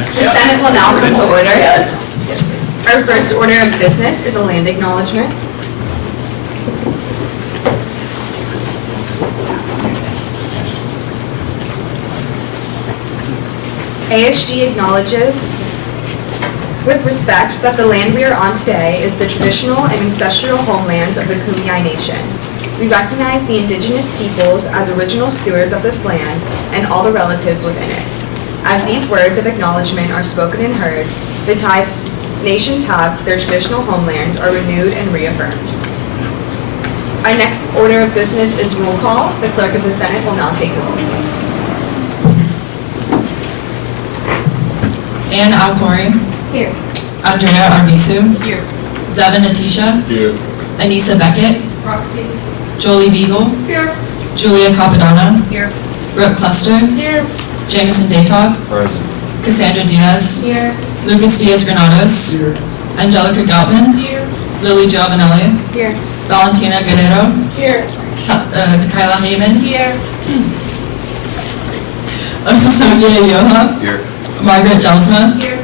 The Senate will now come to order. Our first order of business is a land acknowledgement. ASG acknowledges with respect that the land we are on today is the traditional and ancestral homelands of the Kumeyaay Nation. We recognize the indigenous peoples as original stewards of this land and all the relatives within it. As these words of acknowledgement are spoken and heard, the ties nations have to their traditional homelands are renewed and reaffirmed. Our next order of business is roll call. The clerk of the Senate will now take roll. Ann Alcori. Here. Andrea Arvisu. Here. Zevin Atisha. Here. Anissa Beckett. Roxy. Jolie Beagle. Here. Julia Capadonna. Here. Brooke Cluster. Here. Jameson Daytalk. Present. Cassandra Diaz. Here. Lucas Diaz Granados. Here. Angelica Galvin. Here. Lily Giovanelli. Here. Valentina Guerrero. Here. Takayla Heyman. Here. Osasovia Yoha. Here. Margaret Jelsma. Here.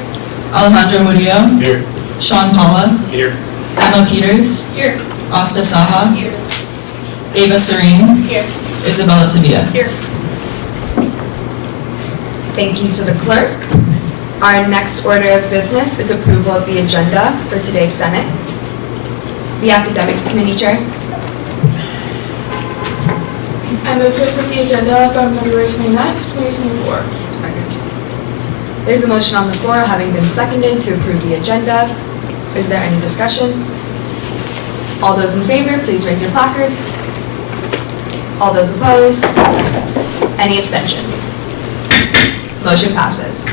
Alejandro Murillo. Here. Sean Paula. Here. Emma Peters. Here. Asta Saha. Here. Ava Serene. Here. Isabella Sevilla. Here. Thank you to the clerk. Our next order of business is approval of the agenda for today's Senate. The Academics Committee Chair. I move to approve the agenda from February 29th, 2024. Second. There's a motion on the floor having been seconded to approve the agenda. Is there any discussion? All those in favor, please raise your placards. All those opposed? Any abstentions? Motion passes.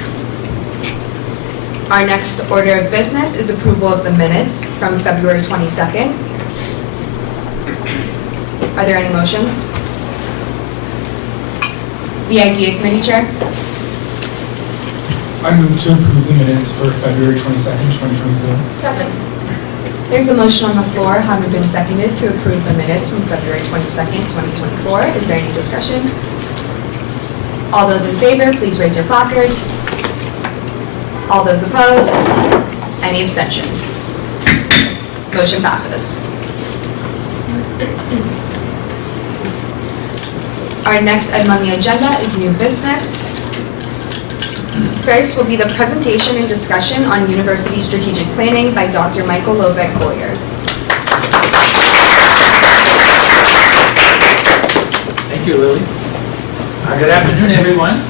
Our next order of business is approval of the minutes from February 22nd. Are there any motions? The Idea Committee Chair. I move to approve the minutes for February 22nd, 2024. Second. There's a motion on the floor having been seconded to approve the minutes from February 22nd, 2024. Is there any discussion? All those in favor, please raise your placards. All those opposed? Any abstentions? Motion passes. Our next item on the agenda is new business. First will be the presentation and discussion on university strategic planning by Dr. Michael Lovett-Collier. Thank you, Lily. Good afternoon, everyone.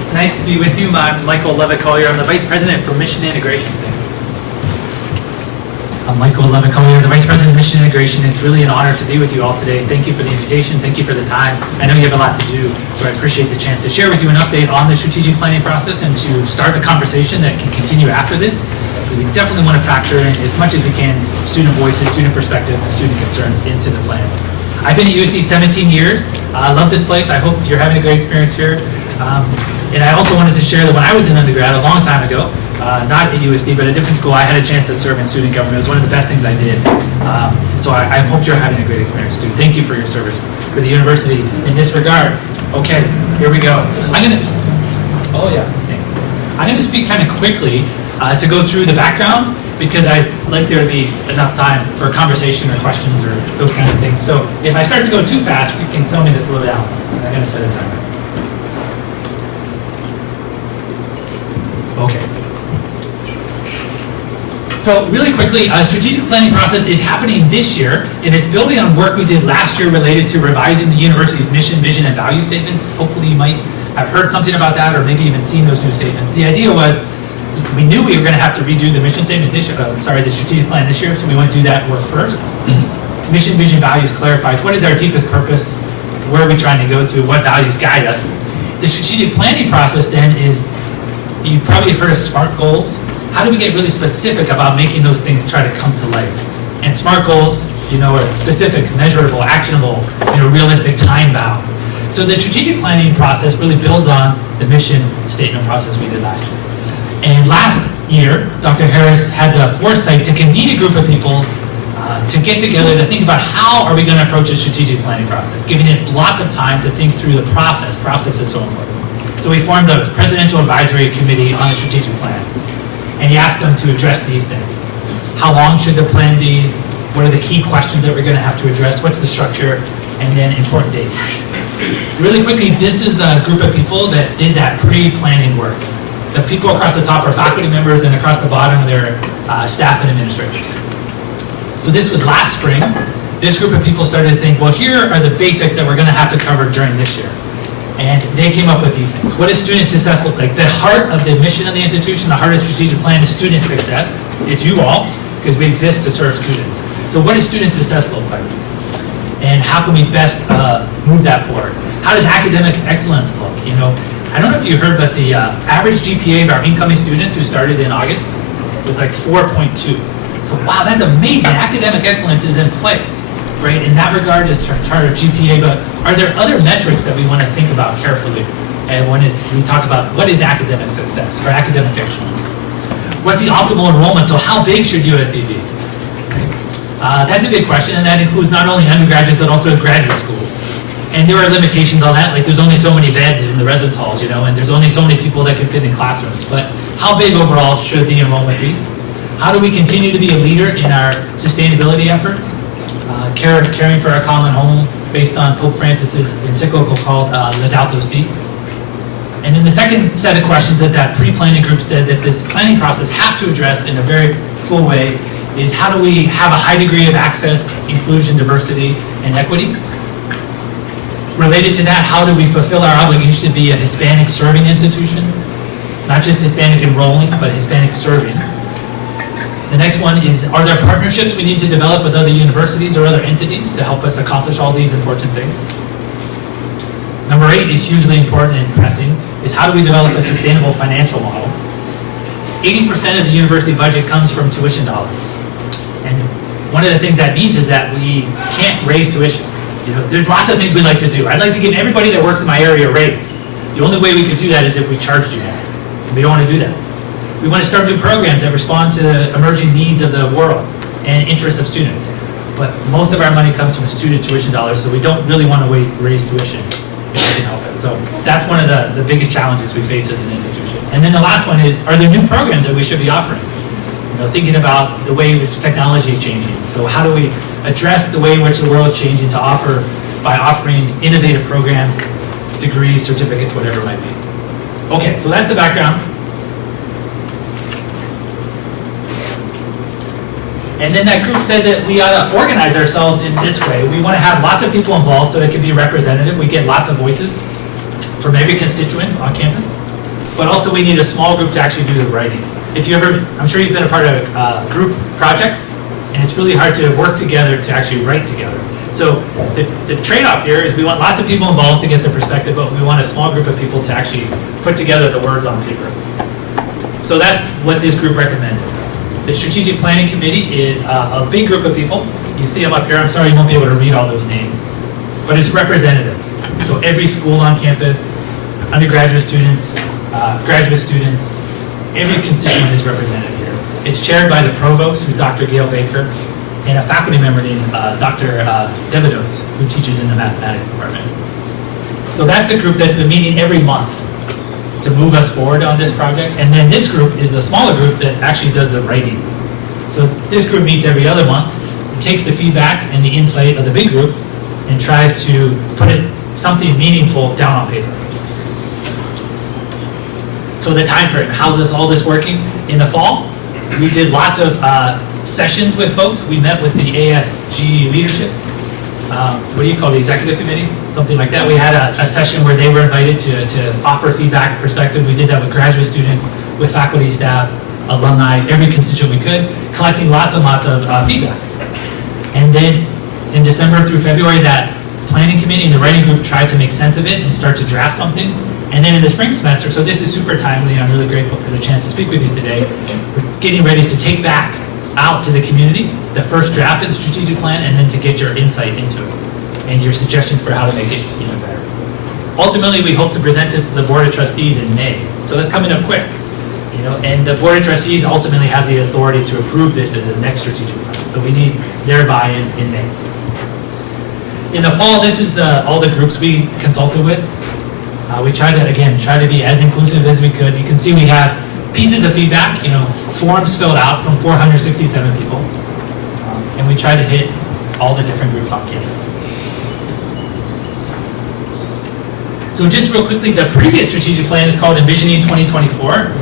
It's nice to be with you. I'm Michael Lovett-Collier. I'm the Vice President for Mission Integration. I'm Michael Lovett-Collier, the Vice President of Mission Integration. It's really an honor to be with you all today. Thank you for the invitation. Thank you for the time. I know you have a lot to do, so I appreciate the chance to share with you an update on the strategic planning process and to start a conversation that can continue after this. We definitely want to factor in as much as we can student voices, student perspectives, and student concerns into the plan. I've been at USD 17 years. I love this place. I hope you're having a great experience here. And I also wanted to share that when I was an undergrad a long time ago, not at USD, but a different school, I had a chance to serve in student government. It was one of the best things I did. So I hope you're having a great experience too. Thank you for your service for the university in this regard. Okay, here we go. Thanks. I'm gonna speak kind of quickly to go through the background because I'd like there to be enough time for conversation or questions or those kind of things. So if I start to go too fast, you can tell me to slow down. I'm gonna set a timer. Okay. So really quickly, strategic planning process is happening this year, and it's building on work we did last year related to revising the university's mission, vision, and value statements. Hopefully you might have heard something about that or maybe even seen those new statements. The idea was we knew we were going to have to redo the mission statement this year, the strategic plan this year, so we want to do that work first. Mission, vision, values clarifies what is our deepest purpose, where are we trying to go to, what values guide us. The strategic planning process then is, you've probably heard of SMART goals. How do we get really specific about making those things try to come to life? And SMART goals, are specific, measurable, actionable, realistic, time-bound. So the strategic planning process really builds on the mission statement process we did last year. And last year, Dr. Harris had the foresight to convene a group of people to get together to think about how are we going to approach a strategic planning process, giving it lots of time to think through the process. Process is so important. So we formed a Presidential Advisory Committee on the strategic plan. And he asked them to address these things. How long should the plan be? What are the key questions that we're going to have to address? What's the structure? And then important dates. Really quickly, this is the group of people that did that pre-planning work. The people across the top are faculty members, and across the bottom they're staff and administrators. So this was last spring. This group of people started to think, well, here are the basics that we're going to have to cover during this year. And they came up with these things. What does student success look like? The heart of the mission of the institution, the heart of the strategic plan is student success. It's you all, because we exist to serve students. So what does student success look like? And how can we best move that forward? How does academic excellence look? I don't know if you heard, but the average GPA of our incoming students who started in August was like 4.2. So wow, that's amazing. Academic excellence is in place. Right, in that regard is part of GPA, but are there other metrics that we want to think about carefully? And when we talk about what is academic success or academic excellence? What's the optimal enrollment? So how big should USD be? That's a big question, and that includes not only undergraduate, but also graduate schools. And there are limitations on that, like there's only so many beds in the residence halls, and there's only so many people that can fit in classrooms. But how big overall should the enrollment be? How do we continue to be a leader in our sustainability efforts? Caring for our common home, based on Pope Francis's encyclical called Laudato Si. And then the second set of questions that pre-planning group said that this planning process has to address in a very full way is how do we have a high degree of access, inclusion, diversity, and equity? Related to that, how do we fulfill our obligation to be a Hispanic serving institution? Not just Hispanic enrolling, but Hispanic serving. The next one is, are there partnerships we need to develop with other universities or other entities to help us accomplish all these important things? Number 8 is hugely important and pressing, is how do we develop a sustainable financial model? 80% of the university budget comes from tuition dollars. And one of the things that means is that we can't raise tuition. There's lots of things we like to do. I'd like to give everybody that works in my area a raise. The only way we could do that is if we charged you more. We don't want to do that. We want to start new programs that respond to the emerging needs of the world and interests of students. But most of our money comes from student tuition dollars, so we don't really want to raise tuition if we can help it. So that's one of the biggest challenges we face as an institution. And then the last one is, are there new programs that we should be offering? Thinking about the way in which technology is changing. So how do we address the way in which the world is changing to offer, by offering innovative programs, degrees, certificates, whatever it might be. Okay, so that's the background. And then that group said that we ought to organize ourselves in this way. We want to have lots of people involved so it can be representative. We get lots of voices from every constituent on campus. But also we need a small group to actually do the writing. If you ever, I'm sure you've been a part of group projects, and it's really hard to work together to actually write together. So the trade-off here is we want lots of people involved to get the perspective, but we want a small group of people to actually put together the words on paper. So that's what this group recommended. The Strategic Planning Committee is a big group of people. You see them up here. I'm sorry you won't be able to read all those names, but it's representative. So every school on campus, undergraduate students, graduate students, every constituent is represented here. It's chaired by the provost, who's Dr. Gail Baker, and a faculty member named Dr. Devados, who teaches in the mathematics department. So that's the group that's been meeting every month to move us forward on this project. And then this group is the smaller group that actually does the writing. So this group meets every other month, and takes the feedback and the insight of the big group and tries to put something meaningful down on paper. So the time frame, how's all this working? In the fall, we did lots of sessions with folks. We met with the ASG leadership. What do you call the executive committee? Something like that. We had a session where they were invited to offer feedback and perspective. We did that with graduate students, with faculty, staff, alumni, every constituent we could, collecting lots and lots of feedback. And then in December through February, that planning committee and the writing group tried to make sense of it and start to draft something. And then in the spring semester, so this is super timely, and I'm really grateful for the chance to speak with you today, we're getting ready to take back out to the community the first draft of the strategic plan, and then to get your insight into it and your suggestions for how to make it even better. Ultimately, we hope to present this to the Board of Trustees in May. So that's coming up quick. And the Board of Trustees ultimately has the authority to approve this as a next strategic plan. So we need their buy-in in May. In the fall, this is all the groups we consulted with. We try to be as inclusive as we could. You can see we have pieces of feedback, forms filled out from 467 people. And we try to hit all the different groups on campus. So just real quickly, the previous strategic plan is called Envisioning 2024.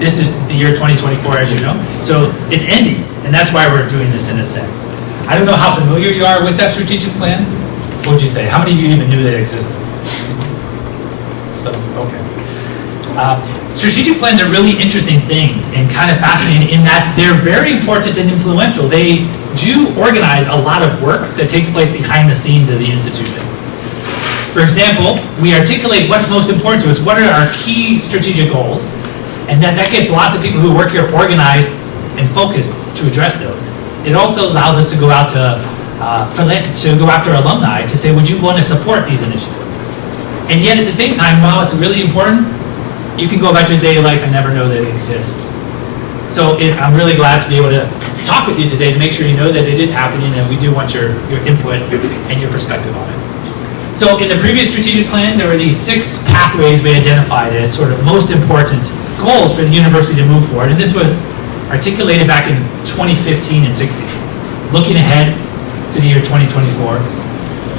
This is the year 2024, as you know. So it's ending, and that's why we're doing this in a sense. I don't know how familiar you are with that strategic plan. What would you say? How many of you even knew that it existed? So, okay. Strategic plans are really interesting things and kind of fascinating in that they're very important and influential. They do organize a lot of work that takes place behind the scenes of the institution. For example, we articulate what's most important to us, what are our key strategic goals, and that gets lots of people who work here organized and focused to address those. It also allows us to go out to go after alumni to say, would you want to support these initiatives? And yet at the same time, while it's really important, you can go about your daily life and never know that it exists. So I'm really glad to be able to talk with you today to make sure you know that it is happening, and we do want your input and your perspective on it. So in the previous strategic plan, there were these 6 pathways we identified as sort of most important goals for the university to move forward. And this was articulated back in 2015 and 16. Looking ahead to the year 2024,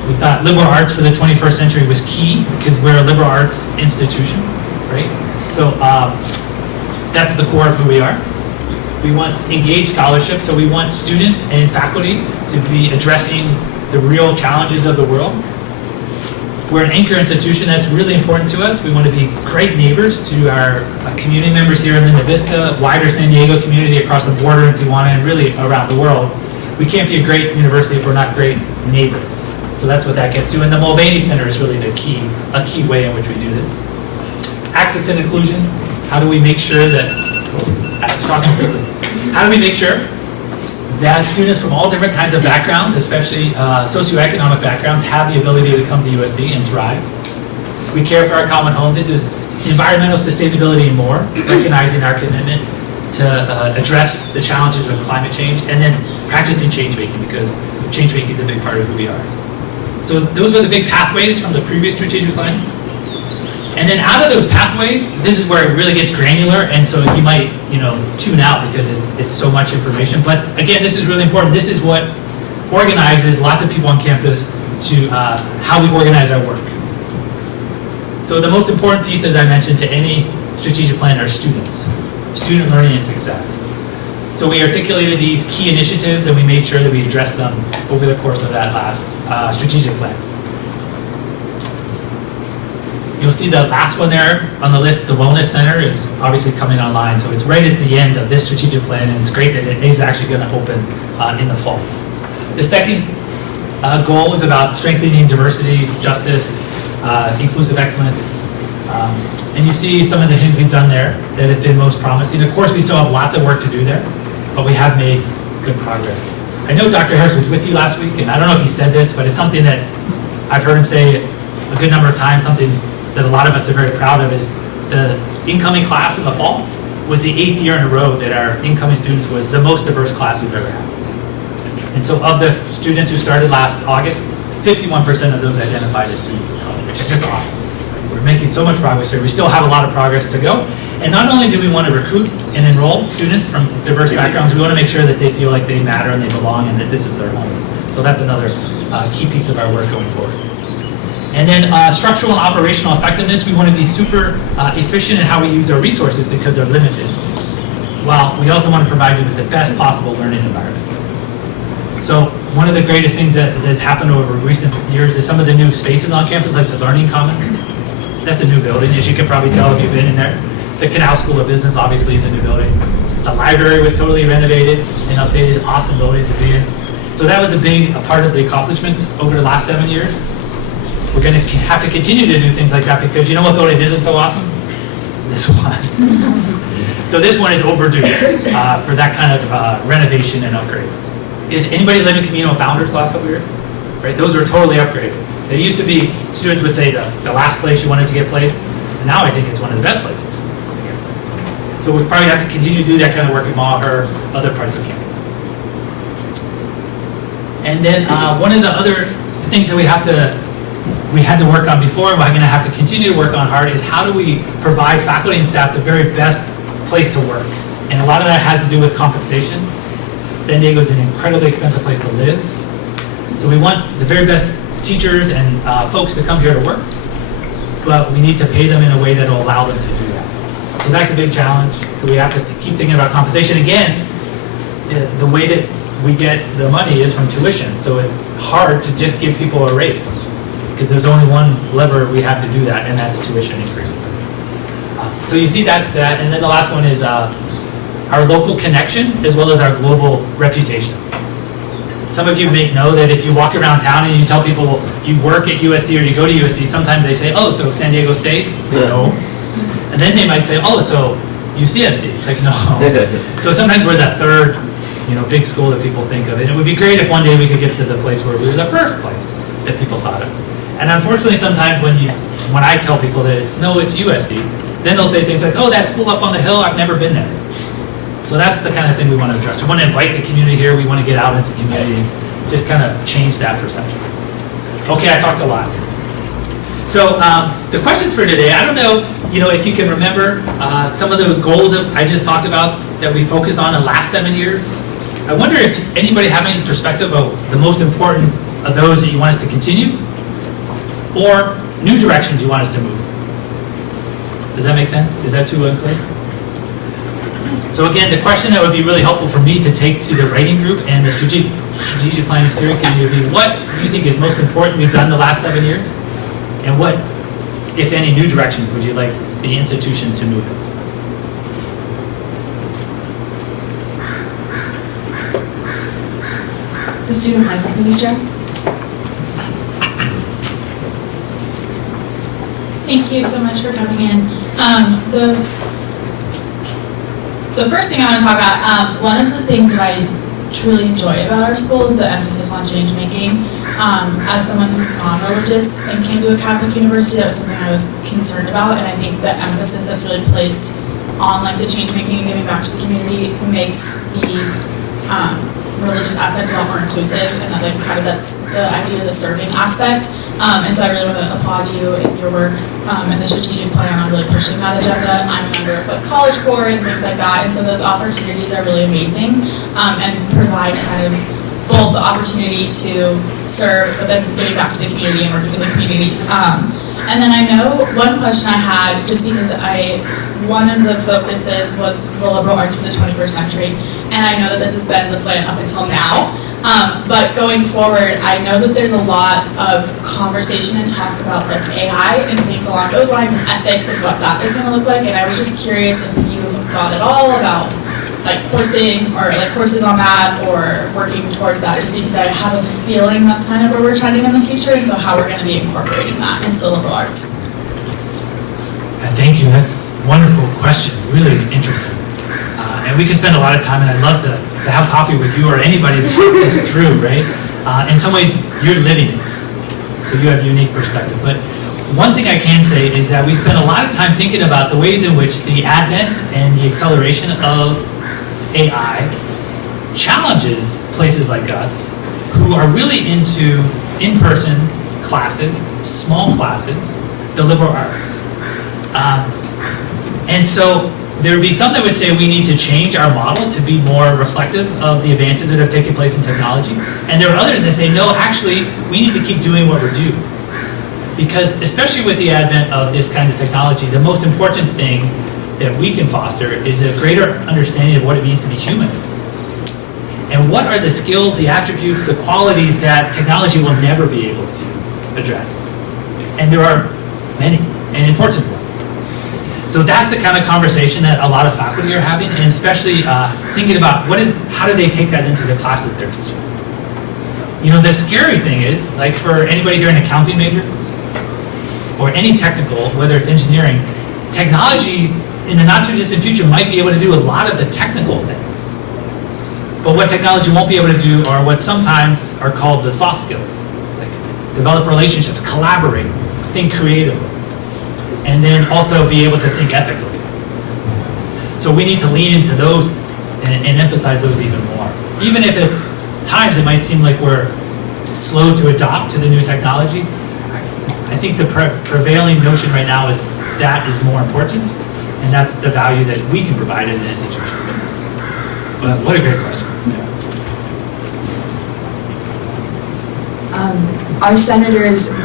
we thought liberal arts for the 21st century was key because we're a liberal arts institution, right? So that's the core of who we are. We want engaged scholarship, so we want students and faculty to be addressing the real challenges of the world. We're an anchor institution that's really important to us. We want to be great neighbors to our community members here in Linda Vista, wider San Diego community across the border in Tijuana, and really around the world. We can't be a great university if we're not a great neighbor. So that's what that gets to. And the Mulvaney Center is really a key way in which we do this. Access and inclusion. How do we make sure that, let's talk quickly. How do we make sure that students from all different kinds of backgrounds, especially socioeconomic backgrounds, have the ability to come to USD and thrive? We care for our common home. This is environmental sustainability and more, recognizing our commitment to address the challenges of climate change, and then practicing change making, because change making is a big part of who we are. So those were the big pathways from the previous strategic plan. And then out of those pathways, this is where it really gets granular, and so you might, tune out because it's so much information. But again, this is really important. This is what organizes lots of people on campus to how we organize our work. So the most important piece, as I mentioned, to any strategic plan are students, student learning and success. So we articulated these key initiatives, and we made sure that we addressed them over the course of that last strategic plan. You'll see the last one there on the list, the Wellness Center, is obviously coming online. So it's right at the end of this strategic plan, and it's great that it is actually going to open in the fall. The second goal is about strengthening diversity, justice, inclusive excellence. And you see some of the things we've done there that have been most promising. Of course, we still have lots of work to do there, but we have made good progress. I know Dr. Harris was with you last week, and I don't know if he said this, but it's something that I've heard him say a good number of times, something that a lot of us are very proud of, is the incoming class in the fall was the 8th year in a row that our incoming students was the most diverse class we've ever had. And so of the students who started last August, 51% of those identified as students of color, which is just awesome. We're making so much progress here. We still have a lot of progress to go. And not only do we want to recruit and enroll students from diverse backgrounds, we want to make sure that they feel like they matter and they belong and that this is their home. So that's another key piece of our work going forward. And then structural and operational effectiveness, we want to be super efficient in how we use our resources because they're limited, while we also want to provide you with the best possible learning environment. So one of the greatest things that has happened over recent years is some of the new spaces on campus, like the Learning Commons. That's a new building, as you can probably tell if you've been in there. The Canal School of Business obviously is a new building. The library was totally renovated and updated, awesome building to be in. So that was a big part of the accomplishments over the last 7 years. We're going to have to continue to do things like that because you know what building isn't so awesome? This one. So this one is overdue for that kind of renovation and upgrade. Is anybody live in Camino Founders the last couple of years? Right, those were totally upgraded. It used to be, students would say the last place you wanted to get placed, and now I think it's one of the best places. So we probably have to continue to do that kind of work at MAH or other parts of campus. And then one of the other things that we have to we had to work on before, and we're going to have to continue to work on hard, is how do we provide faculty and staff the very best place to work? And a lot of that has to do with compensation. San Diego is an incredibly expensive place to live. So we want the very best teachers and folks to come here to work, but we need to pay them in a way that will allow them to do that. So that's a big challenge. So we have to keep thinking about compensation. Again, the way that we get the money is from tuition. So it's hard to just give people a raise because there's only one lever we have to do that, and that's tuition increases. So you see that's that. And then the last one is our local connection as well as our global reputation. Some of you may know that if you walk around town and you tell people you work at USD or you go to USD, sometimes they say, oh, so San Diego State? I say, no. And then they might say, oh, so UCSD? It's like, no. So sometimes we're that third, big school that people think of. And it would be great if one day we could get to the place where we were the first place that people thought of. And unfortunately, sometimes when I tell people that, no, it's USD, then they'll say things like, oh, that school up on the hill, I've never been there. So that's the kind of thing we want to address. We want to invite the community here. We want to get out into the community and just kind of change that perception. Okay, I talked a lot. So the questions for today, I don't know, if you can remember some of those goals that I just talked about that we focused on in the last 7 years. I wonder if anybody have any perspective of the most important of those that you want us to continue or new directions you want us to move. Does that make sense? Is that too unclear? So again, the question that would be really helpful for me to take to the writing group and the strategic planning steering committee would be, what do you think is most important we've done the last 7 years? And what, if any, new directions would you like the institution to move in? The Student Life Committee, Joe? Thank you so much for coming in. The first thing I want to talk about, one of the things that I truly enjoy about our school is the emphasis on change making. As someone who's non-religious and came to a Catholic university, that was something I was concerned about, and I think the emphasis that's really placed on the change making and giving back to the community makes the religious aspect a lot more inclusive, and that that's the idea of the serving aspect. And so I really want to applaud you in your work and the strategic plan on really pushing that agenda. I'm a member of College Corps and things like that, and so those opportunities are really amazing and provide kind of both the opportunity to serve, but then getting back to the community and working in the community. And then I know one question I had, just because one of the focuses was the liberal arts for the 21st century, and I know that this has been the plan up until now. But going forward, I know that there's a lot of conversation and talk about AI and things along those lines and ethics and what that is going to look like. And I was just curious if you've thought at all about coursing or courses on that or working towards that, just because I have a feeling that's kind of where we're trending in the future, and so how we're going to be incorporating that into the liberal arts. Thank you. That's a wonderful question. Really interesting. And we could spend a lot of time, and I'd love to have coffee with you or anybody to talk this through, right? In some ways, you're living it, so you have a unique perspective. But one thing I can say is that we spent a lot of time thinking about the ways in which the advent and the acceleration of AI challenges places like us who are really into in-person classes, small classes, the liberal arts. And so there would be some that would say we need to change our model to be more reflective of the advances that have taken place in technology. And there are others that say, no, actually, we need to keep doing what we're doing. Because especially with the advent of this kind of technology, the most important thing that we can foster is a greater understanding of what it means to be human. And what are the skills, the attributes, the qualities that technology will never be able to address. And there are many and important ones. So that's the kind of conversation that a lot of faculty are having, and especially thinking about how do they take that into the classes they're teaching. The scary thing is, for anybody here an accounting major, or any technical, whether it's engineering, technology in the not too distant future might be able to do a lot of the technical things. But what technology won't be able to do are what sometimes are called the soft skills, like develop relationships, collaborate, think creatively, and then also be able to think ethically. So we need to lean into those things and emphasize those even more. Even if at times it might seem like we're slow to adopt to the new technology, I think the prevailing notion right now is that is more important, and that's the value that we can provide as an institution. But what a great question. Our senators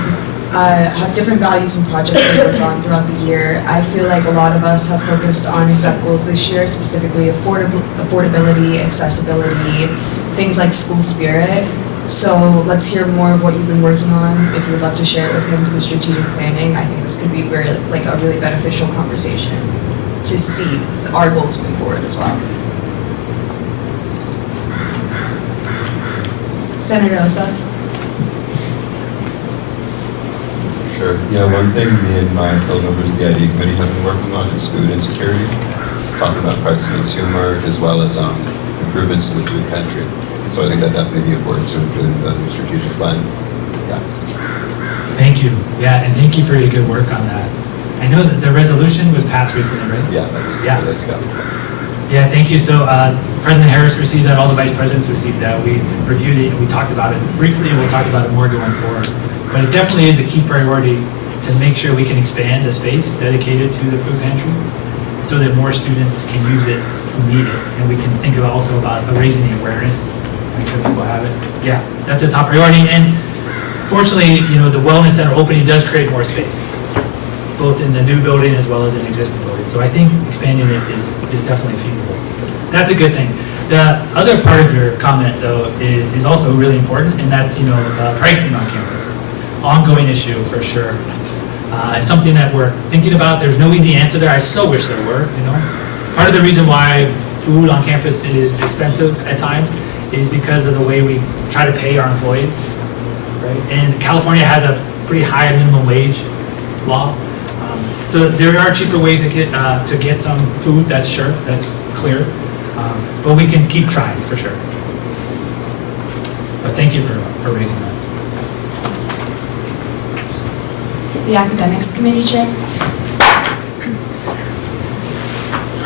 have different values and projects they work on throughout the year. I feel like a lot of us have focused on exec goals this year, specifically affordability, accessibility, things like school spirit. So let's hear more of what you've been working on. If you'd love to share it with him for the strategic planning, I think this could be a really beneficial conversation to see our goals moving forward as well. Senator Osa. Sure. Yeah, one thing me and my fellow members of the ID committee have been working on is food insecurity, talking about price and consumer, as well as improvements to the food pantry. So I think that definitely be important to include in the strategic plan. Yeah. Thank you. Yeah, and thank you for your good work on that. I know that the resolution was passed recently, right? Yeah. That's good. Yeah, thank you. So President Harris received that, all the vice presidents received that. We reviewed it and we talked about it briefly, and we'll talk about it more going forward. But it definitely is a key priority to make sure we can expand the space dedicated to the food pantry so that more students can use it who need it. And we can think also about raising the awareness, make sure people have it. Yeah, that's a top priority. And fortunately, the Wellness Center opening does create more space, both in the new building as well as in existing buildings. So I think expanding it is definitely feasible. That's a good thing. The other part of your comment, though, is also really important, and that's pricing on campus. Ongoing issue for sure. It's something that we're thinking about. There's no easy answer there. I so wish there were. Part of the reason why food on campus is expensive at times is because of the way we try to pay our employees, right? And California has a pretty high minimum wage law. So there are cheaper ways to get some food, that's clear. But we can keep trying, for sure. But thank you for raising that. The Academics Committee Chair.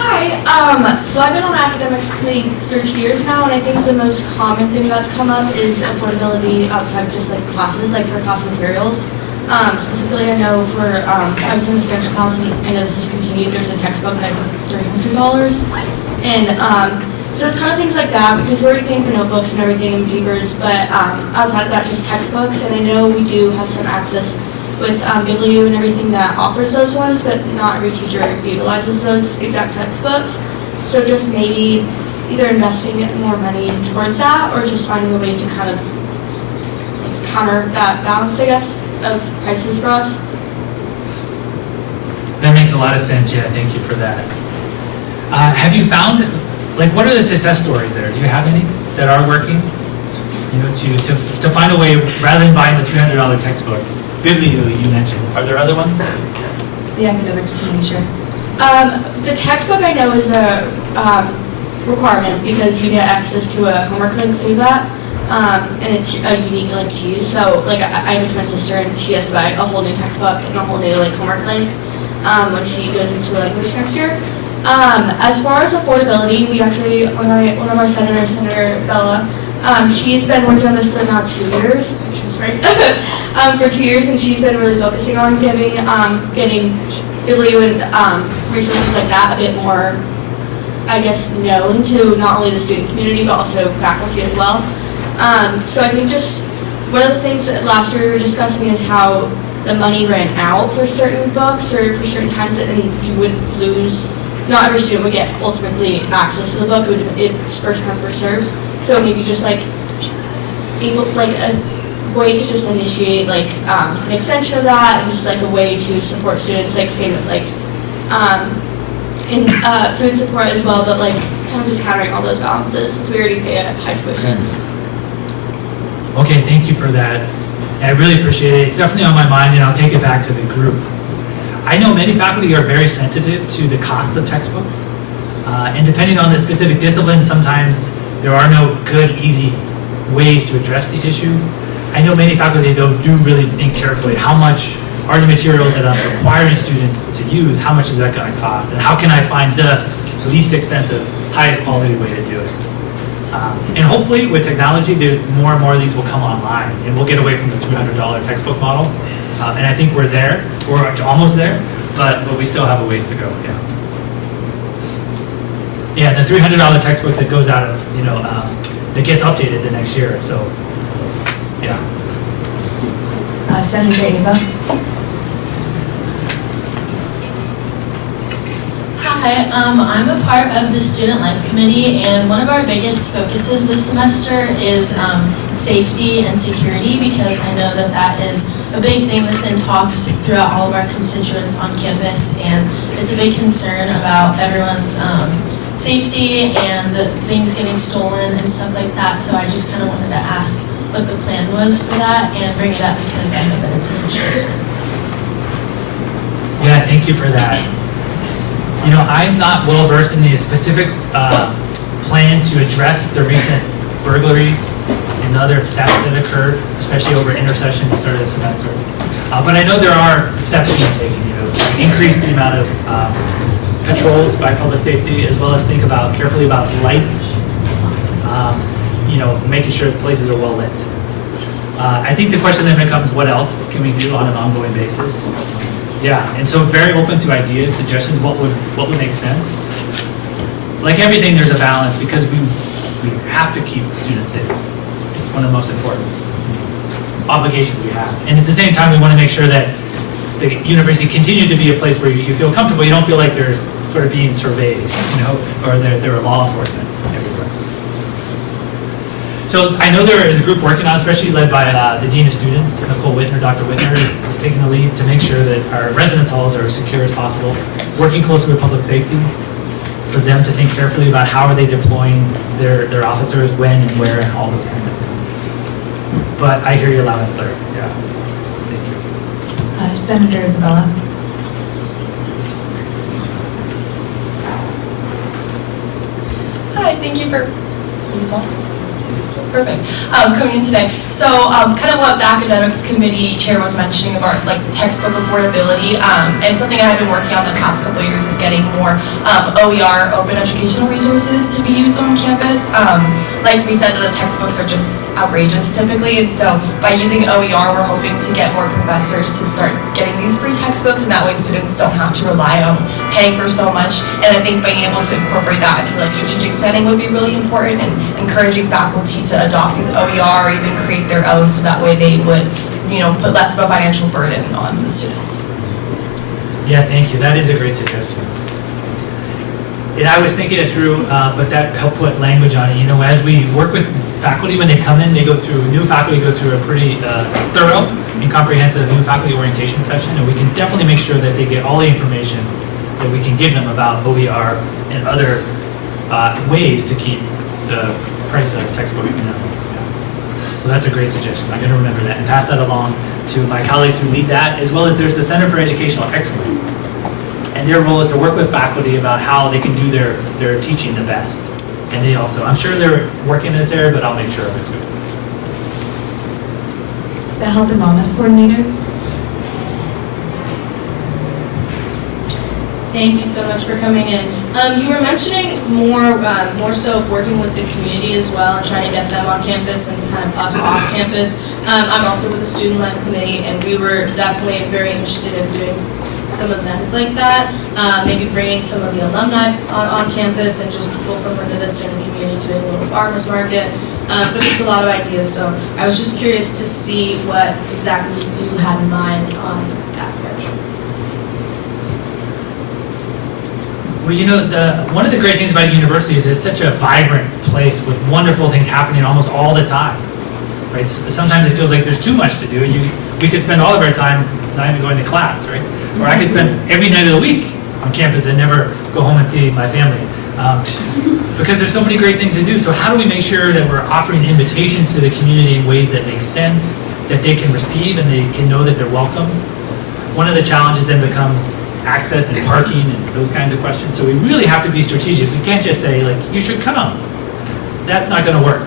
Hi, so I've been on Academics Committee for 2 years now, and I think the most common thing that's come up is affordability outside of just classes, for class materials. Specifically, I know I was in the Spanish class, and I know this has continued, there's a textbook that I think it's $300. And so it's kind of things like that, because we're already paying for notebooks and everything and papers, but outside of that, just textbooks. And I know we do have some access with Bibliu and everything that offers those ones, but not every teacher utilizes those exact textbooks. So just maybe either investing more money towards that, or just finding a way to kind of counter that balance, I guess, of prices for us. That makes a lot of sense. Yeah, thank you for that. Have you found, what are the success stories there? Do you have any that are working? To find a way, rather than buying the $300 textbook, Bibliu you mentioned. Are there other ones? The Academics Committee Chair. The textbook I know is a requirement because you get access to a homework link through that, and it's a unique link to use. So I have a twin sister, and she has to buy a whole new textbook and a whole new homework link when she goes into language next year. As far as affordability, we actually, one of our senators, Senator Bella, she's been working on this for now 2 years. She's right. For 2 years, and she's been really focusing on getting Bibliu and resources like that a bit more, I guess, known to not only the student community but also faculty as well. So I think just one of the things that last year we were discussing is how the money ran out for certain books or for certain times, and you would lose. Not every student would get ultimately access to the book. It's first come, first served. So maybe just a way to just initiate an extension of that, and just a way to support students, same with in food support as well, but kind of just countering all those balances since we already pay a high tuition. Okay, thank you for that. I really appreciate it. It's definitely on my mind, and I'll take it back to the group. I know many faculty are very sensitive to the costs of textbooks, and depending on the specific discipline, sometimes there are no good, easy ways to address the issue. I know many faculty, though, do really think carefully, how much are the materials that I'm requiring students to use, how much is that going to cost, and how can I find the least expensive, highest quality way to do it. And hopefully, with technology, more and more of these will come online, and we'll get away from the $200 textbook model. And I think we're there, we're almost there, but we still have a ways to go, yeah. Yeah, the $300 textbook that goes out of, that gets updated the next year, so, yeah. Senator Ava. Hi, I'm a part of the Student Life Committee, and one of our biggest focuses this semester is safety and security, because I know that that is a big thing that's in talks throughout all of our constituents on campus, and it's a big concern about everyone's safety and things getting stolen and stuff like that. So I just kind of wanted to ask what the plan was for that and bring it up because I know that it's an issue. Yeah, thank you for that. I'm not well versed in the specific plan to address the recent burglaries and other thefts that occurred, especially over intersession at the start of the semester. But I know there are steps being taken, to increase the amount of patrols by public safety, as well as think carefully about lights, making sure the places are well lit. I think the question then becomes, what else can we do on an ongoing basis? Yeah, and so very open to ideas, suggestions, what would make sense. Like everything, there's a balance because we have to keep students safe. It's one of the most important obligations we have. And at the same time, we want to make sure that the university continues to be a place where you feel comfortable. You don't feel like there's sort of being surveyed, or there are law enforcement everywhere. So I know there is a group working on, especially led by the Dean of Students, Nicole Whitner. Dr. Whitner is taking the lead to make sure that our residence halls are as secure as possible, working closely with public safety for them to think carefully about how are they deploying their officers, when and where, and all those kinds of things. But I hear you loud and clear. Yeah. Thank you. Senator Isabella. Hi, thank you for, is this on? Perfect. Coming in today. So kind of what the academics committee chair was mentioning about like textbook affordability, and something I have been working on the past couple of years is getting more OER, open educational resources, to be used on campus. Like we said, the textbooks are just outrageous typically, and so by using OER, we're hoping to get more professors to start getting these free textbooks, and that way students don't have to rely on paying for so much. And I think being able to incorporate that into like strategic planning would be really important, and encouraging faculty to adopt these OER or even create their own, so that way they would, put less of a financial burden on the students. Yeah, thank you. That is a great suggestion. And I was thinking it through, but that helped put language on it. As we work with faculty when they come in, new faculty go through a pretty thorough and comprehensive new faculty orientation session, and we can definitely make sure that they get all the information that we can give them about OER and other ways to keep the price of textbooks down. Yeah. So that's a great suggestion. I'm going to remember that and pass that along to my colleagues who lead that, as well as there's the Center for Educational Excellence. And their role is to work with faculty about how they can do their teaching the best. And they also, I'm sure they're working in this area, but I'll make sure of it too. The Health and Wellness Coordinator. Thank you so much for coming in. You were mentioning more so working with the community as well and trying to get them on campus and kind of us off campus. I'm also with the Student Life Committee, and we were definitely very interested in doing some events like that, maybe bringing some of the alumni on campus and just people from Linda Vista and the community doing a little farmers market, but just a lot of ideas. So I was just curious to see what exactly you had in mind on that schedule. Well, one of the great things about university is it's such a vibrant place with wonderful things happening almost all the time. Right? Sometimes it feels like there's too much to do. We could spend all of our time not even going to class, right? Or I could spend every night of the week on campus and never go home and see my family. Because there's so many great things to do. So how do we make sure that we're offering invitations to the community in ways that make sense, that they can receive and they can know that they're welcome? One of the challenges then becomes access and parking and those kinds of questions. So we really have to be strategic. We can't just say, like, you should come. That's not going to work.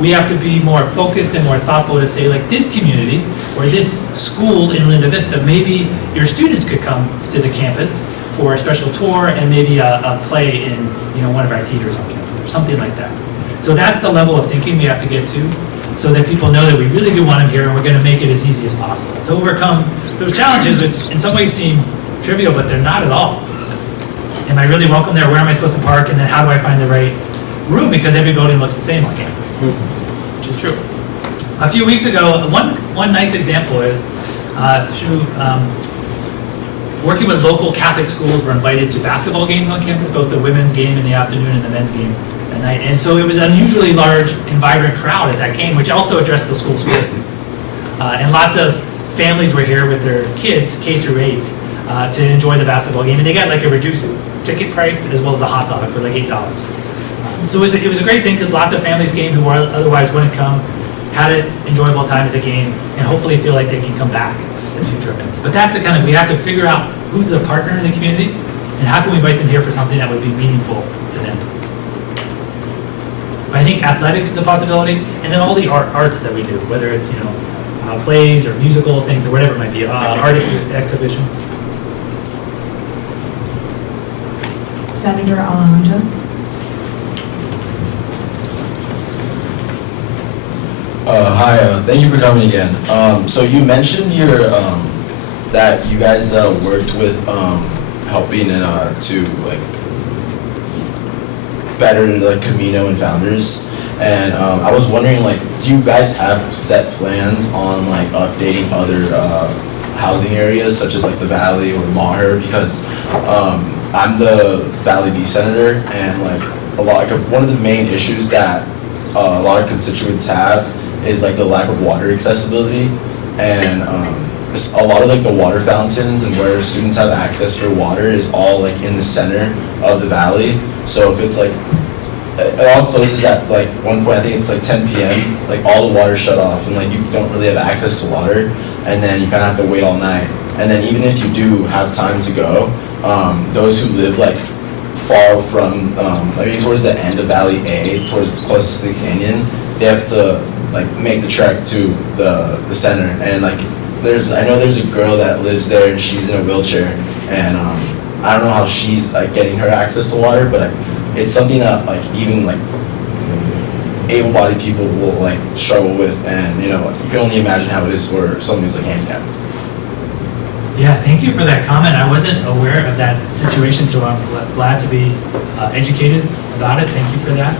We have to be more focused and more thoughtful to say, like, this community or this school in Linda Vista, maybe your students could come to the campus for a special tour and maybe a play in one of our theaters on campus or something like that. So that's the level of thinking we have to get to. so that people know that we really do want them here and we're going to make it as easy as possible to overcome those challenges, which in some ways seem trivial, but they're not at all. Am I really welcome there? Where am I supposed to park? And then how do I find the right room? Because every building looks the same on campus, which is true. A few weeks ago, one nice example is through working with local Catholic schools, we're invited to basketball games on campus, both the women's game in the afternoon and the men's game at night. And so it was an unusually large and vibrant crowd at that game, which also addressed the school spirit. And lots of families were here with their kids, K through 8, to enjoy the basketball game. And they got like a reduced ticket price as well as a hot dog for like $8. So it was a great thing because lots of families came who otherwise wouldn't come, had an enjoyable time at the game, and hopefully feel like they can come back to future events. But that's the kind of, we have to figure out who's the partner in the community and how can we invite them here for something that would be meaningful to them. I think athletics is a possibility, and then all the arts that we do, whether it's plays or musical things or whatever it might be, art exhibitions. Senator Alejandro. Hi, thank you for coming again. So you mentioned that you guys worked with helping to like better like Camino and Founders, and I was wondering, like, do you guys have set plans on like updating other housing areas such as like the Valley or Maher? Because I'm the Valley B senator, and like one of the main issues that a lot of constituents have is like the lack of water accessibility, and just a lot of like the water fountains and where students have access for water is all like in the center of the valley. So if it's like it all closes at like one point, I think it's like 10 p.m. like all the water shut off, and like you don't really have access to water, and then you kind of have to wait all night. And then even if you do have time to go, those who live like far from towards the end of Valley A, towards closest to the canyon, they have to like make the trek to the center. And like I know there's a girl that lives there and she's in a wheelchair, and I don't know how she's like getting her access to water, but it's something that like even like able-bodied people will like struggle with, and you can only imagine how it is for someone who's like handicapped. Yeah, thank you for that comment. I wasn't aware of that situation, so I'm glad to be educated about it. Thank you for that.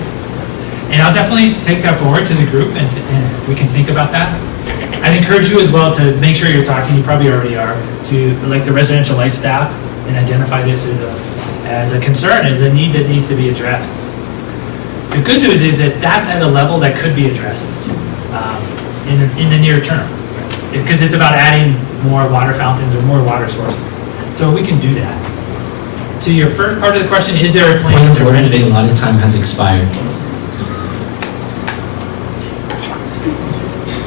And I'll definitely take that forward to the group, and we can think about that. I'd encourage you as well to make sure you're talking, you probably already are, to like the residential life staff and identify this as a concern, as a need that needs to be addressed. The good news is that that's at a level that could be addressed in the near term, because it's about adding more water fountains or more water sources. So we can do that. To your first part of the question, is there a plan to renovate? A lot of time has expired.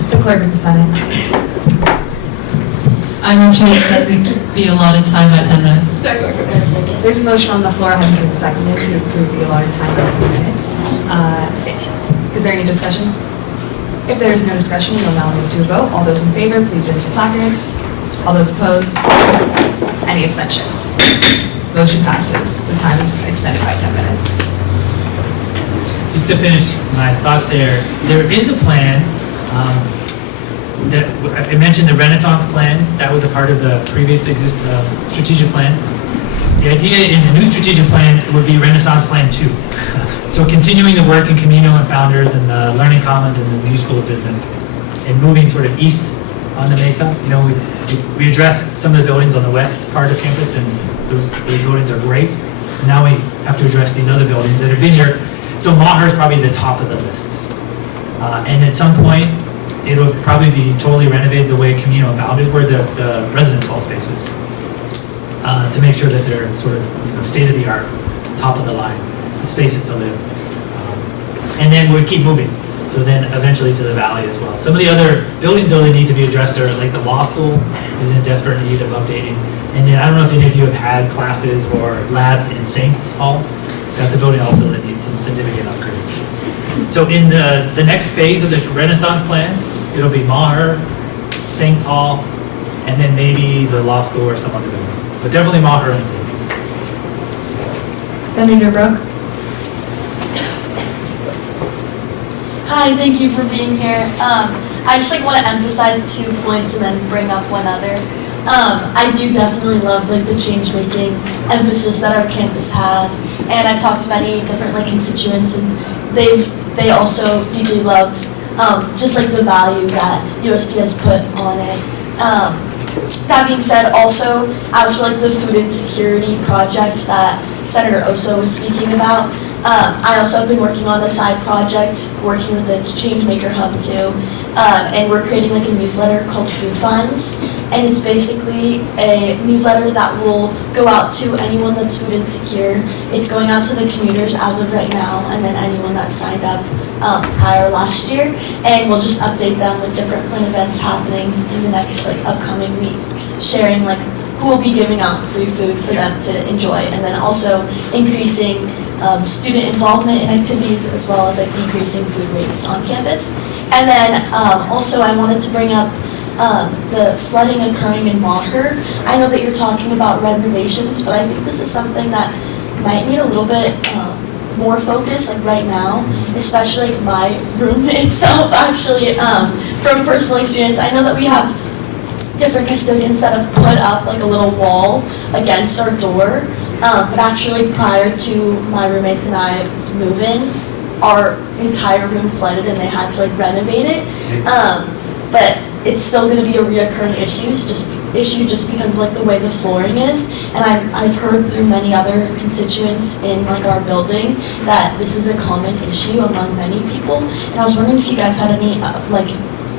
The clerk of the Senate. I move to extend the allotted time by 10 minutes. There's a motion on the floor, having been seconded, to approve the allotted time by 10 minutes. Is there any discussion? If there is no discussion, we'll now move to a vote. All those in favor, please raise your placards. All those opposed? Any abstentions? Motion passes. The time is extended by 10 minutes. Just to finish my thought there is a plan that I mentioned, the Renaissance plan. That was a part of the previous strategic plan. The idea in the new strategic plan would be Renaissance Plan 2. So continuing the work in Camino and Founders and the Learning Commons and the New School of Business, and moving sort of east on the Mesa. We addressed some of the buildings on the west part of campus, and those buildings are great. Now we have to address these other buildings that have been here. So Maher is probably the top of the list. And at some point, it'll probably be totally renovated the way Camino and Founders were, the residence hall spaces, to make sure that they're sort of state-of-the-art, top of the line spaces to live. And then we'll keep moving. So then eventually to the Valley as well. Some of the other buildings though that need to be addressed are like the law school is in desperate need of updating. And then I don't know if any of you have had classes or labs in Saints Hall. That's a building also that needs some significant upgrades. So in the next phase of this Renaissance plan, it'll be Maher, Saints Hall, and then maybe the law school or some other building. But definitely Maher and Saints. Senator Brooke. Hi, Hi, thank you for being here. I just want to emphasize 2 points and then bring up one other. I do definitely love the change making emphasis that our campus has, and I've talked to many different constituents, and they also deeply loved just the value that USD has put on it. That being said, also as for the food insecurity project that Senator Oso was speaking about, I also have been working on a side project, working with the Changemaker Hub too, and we're creating a newsletter called Food Finds, and it's basically a newsletter that will go out to anyone that's food insecure. It's going out to the commuters as of right now, and then anyone that signed up prior last year, and we'll just update them with different fun events happening in the next upcoming weeks, sharing who will be giving out free food for them to enjoy, and then also increasing student involvement in activities as well as decreasing food waste on campus. And then also I wanted to bring up the flooding occurring in Maher. I know that you're talking about renovations, but I think this is something that might need a little bit more focus right now, especially my room itself actually. From personal experience, I know that we have different custodians that have put up a little wall against our door, but actually prior to my roommates and I's move-in, our entire room flooded and they had to renovate it. But it's still going to be a reoccurring issue just because of the way the flooring is. And I've heard through many other constituents in our building that this is a common issue among many people. And I was wondering if you guys had any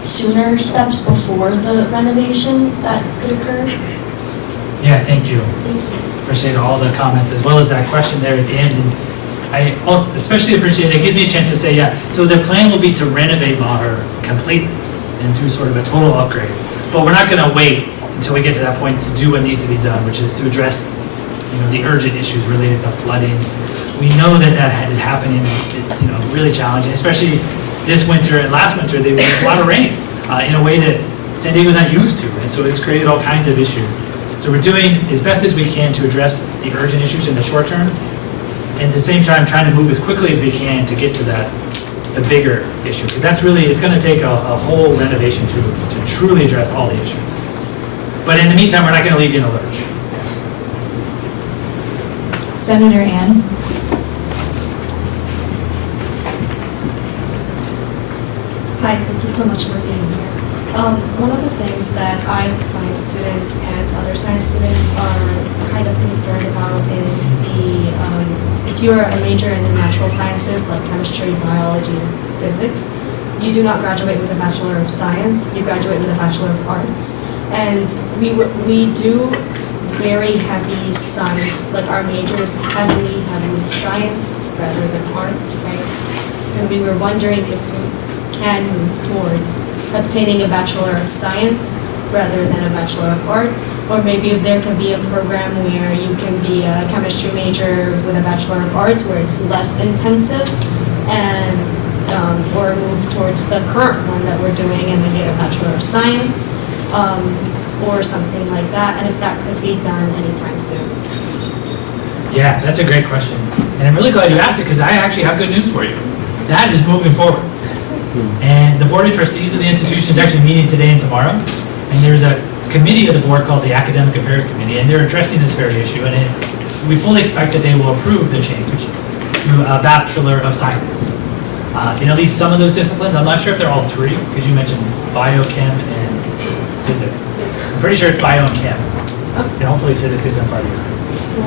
sooner steps before the renovation that could occur. Yeah, thank you. Appreciate all the comments as well as that question there at the end. And I also especially appreciate it gives me a chance to say, so the plan will be to renovate Maher completely and do sort of a total upgrade. But we're not going to wait until we get to that point to do what needs to be done, which is to address the urgent issues related to flooding. We know that is happening. It's really challenging, especially this winter and last winter. There was a lot of rain in a way that San Diego's not used to, and so it's created all kinds of issues. So we're doing as best as we can to address the urgent issues in the short term, and at the same time trying to move as quickly as we can to get to the bigger issue, because that's really, it's going to take a whole renovation to truly address all the issues. But in the meantime, we're not going to leave you in a lurch. Senator Ann. Hi, thank you so much for being here. One of the things that I as a science student and other science students are kind of concerned about is if you are a major in the natural sciences like chemistry, biology, and physics, you do not graduate with a Bachelor of Science, you graduate with a Bachelor of Arts. And we do very heavy science, our major is heavily science rather than arts, right? And we were wondering if we can move towards obtaining a Bachelor of Science rather than a Bachelor of Arts, or maybe if there can be a program where you can be a chemistry major with a Bachelor of Arts where it's less intensive, and or move towards the current one that we're doing and then get a Bachelor of Science, or something like that, and if that could be done anytime soon. Yeah, that's a great question. And I'm really glad you asked it because I actually have good news for you. That is moving forward. And the Board of Trustees of the institution is actually meeting today and tomorrow. And there's a committee of the board called the Academic Affairs Committee, and they're addressing this very issue. And we fully expect that they will approve the change to a Bachelor of Science. In at least some of those disciplines, I'm not sure if they're all three, because you mentioned biochem and physics. I'm pretty sure it's bio and chem. And hopefully physics isn't far behind.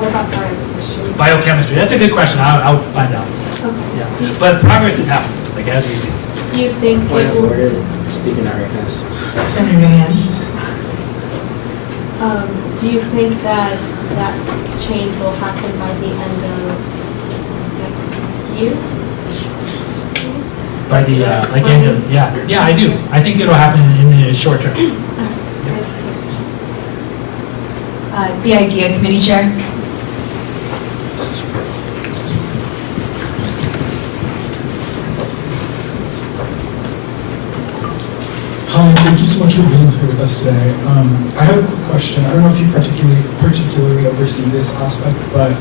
What about biochemistry? Biochemistry, that's a good question. I'll find out. Okay. Yeah. But progress is happening, as we speak. Do you think Point it of will... order, speaking out recognize. Senator Ann. Do you think that change will happen by the end of next year? By the end of, yeah, I do. I think it'll happen in the short term. The IDEA Committee Chair. Hi, thank you so much for being here with us today. I have a quick question. I don't know if you particularly oversee this aspect, but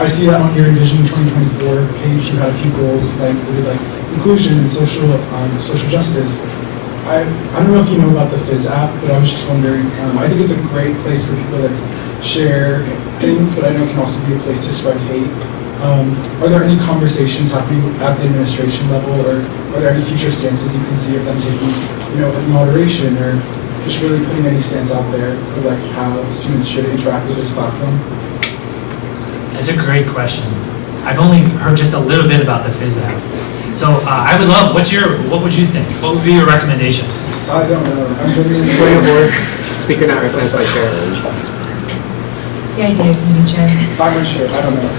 I see that on your Envision 2024 page, you had a few goals that included inclusion and social justice. I don't know if you know about the Fizz app, but I was just wondering, I think it's a great place for people to share things, but I know it can also be a place to spread hate. Are there any conversations happening at the administration level, or are there any future stances you can see of them taking, in moderation, or just really putting any stance out there of like how students should interact with this platform? That's a great question. I've only heard just a little bit about the Fizz app. So I would love, what would you think? What would be your recommendation? I don't know. I'm genuinely Point of order. Speaker not recognized by chair. The idea, committee chair. I'm not sure. I don't know.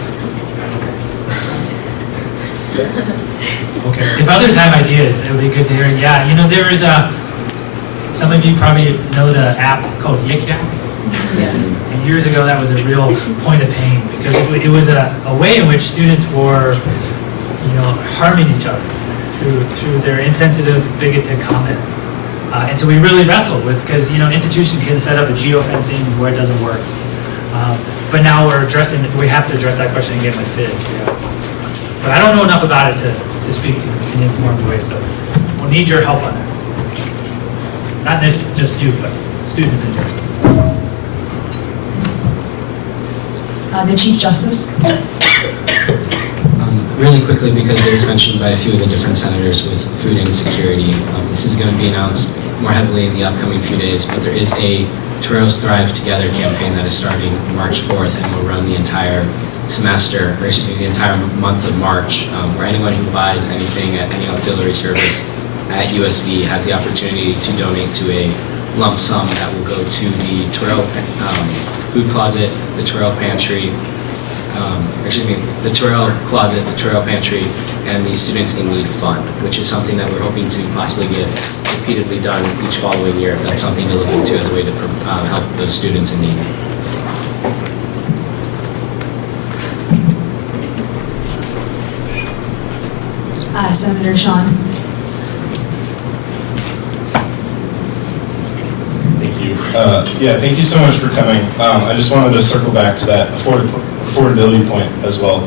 Okay. If others have ideas, it would be good to hear. Yeah, there is some of you probably know the app called Yik Yak. Yeah. And years ago, that was a real point of pain because it was a way in which students were, harming each other through their insensitive, bigoted comments. And so we really wrestled with, because, institutions can set up a geofencing where it doesn't work. But now we have to address that question again with Fizz. Yeah. But I don't know enough about it to speak in an informed way, so we'll need your help on that. Not just you, but students in general. The Chief Justice. Really quickly, because it was mentioned by a few of the different senators with food insecurity, this is going to be announced more heavily in the upcoming few days, but there is a Toreros Thrive Together campaign that is starting March 4th and will run the entire semester, or excuse me, the entire month of March, where anyone who buys anything at any auxiliary service at USD has the opportunity to donate to a lump sum that will go to the Torero Food Closet, the Torero Pantry, the Torero Closet, the Torero Pantry, and the Students in Need Fund, which is something that we're hoping to possibly get repeatedly done each following year, if that's something to look into as a way to help those students in need. Senator Sean. Thank you. Thank you so much for coming. I just wanted to circle back to that affordability point as well,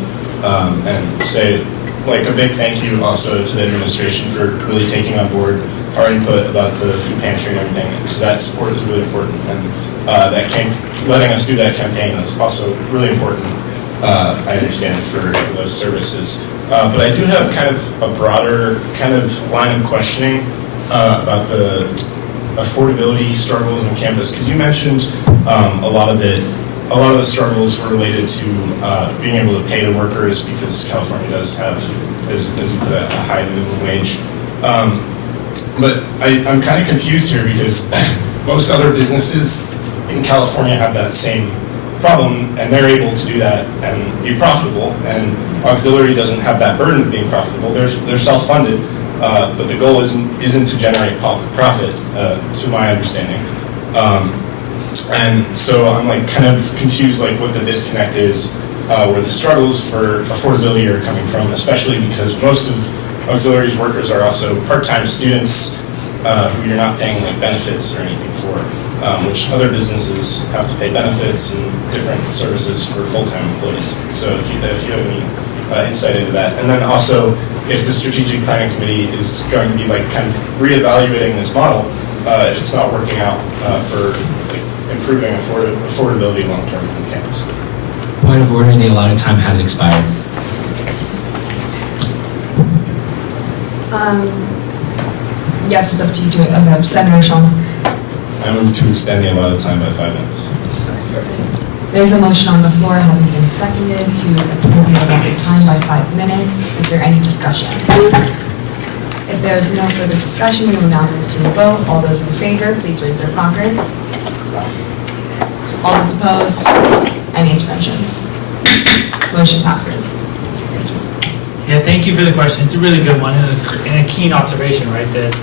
and say a big thank you also to the administration for really taking on board our input about the food pantry and everything, because that support is really important, and letting us do that campaign is also really important, I understand, for those services. But I do have kind of a broader kind of line of questioning about the affordability struggles on campus, because you mentioned a lot of the struggles were related to being able to pay the workers, because California does have, as you put it, a high minimum wage. But I'm kind of confused here, because most other businesses in California have that same problem, and they're able to do that and be profitable, and auxiliary doesn't have that burden of being profitable. They're self-funded, but the goal isn't to generate profit, to my understanding. And so I'm kind of confused what the disconnect is, where the struggles for affordability are coming from, especially because most of auxiliaries workers are also part-time students who you're not paying benefits or anything for, which other businesses have to pay benefits and different services for full-time employees. So if you have any insight into that. And then also, if the Strategic Planning Committee is going to be kind of reevaluating this model, if it's not working out for improving affordability long-term on campus. Point of order, the allotted time has expired. Yes, it's up to you to, okay, Senator Sean. I move to extend the allotted time by 5 minutes. There's a motion on the floor having been seconded to approve the allotted time by 5 minutes. Is there any discussion? If there is no further discussion, we will now move to the vote. All those in favor, please raise their placards. All those opposed, any abstentions? Motion passes. Yeah, thank you for the question. It's a really good one and a keen observation, right? That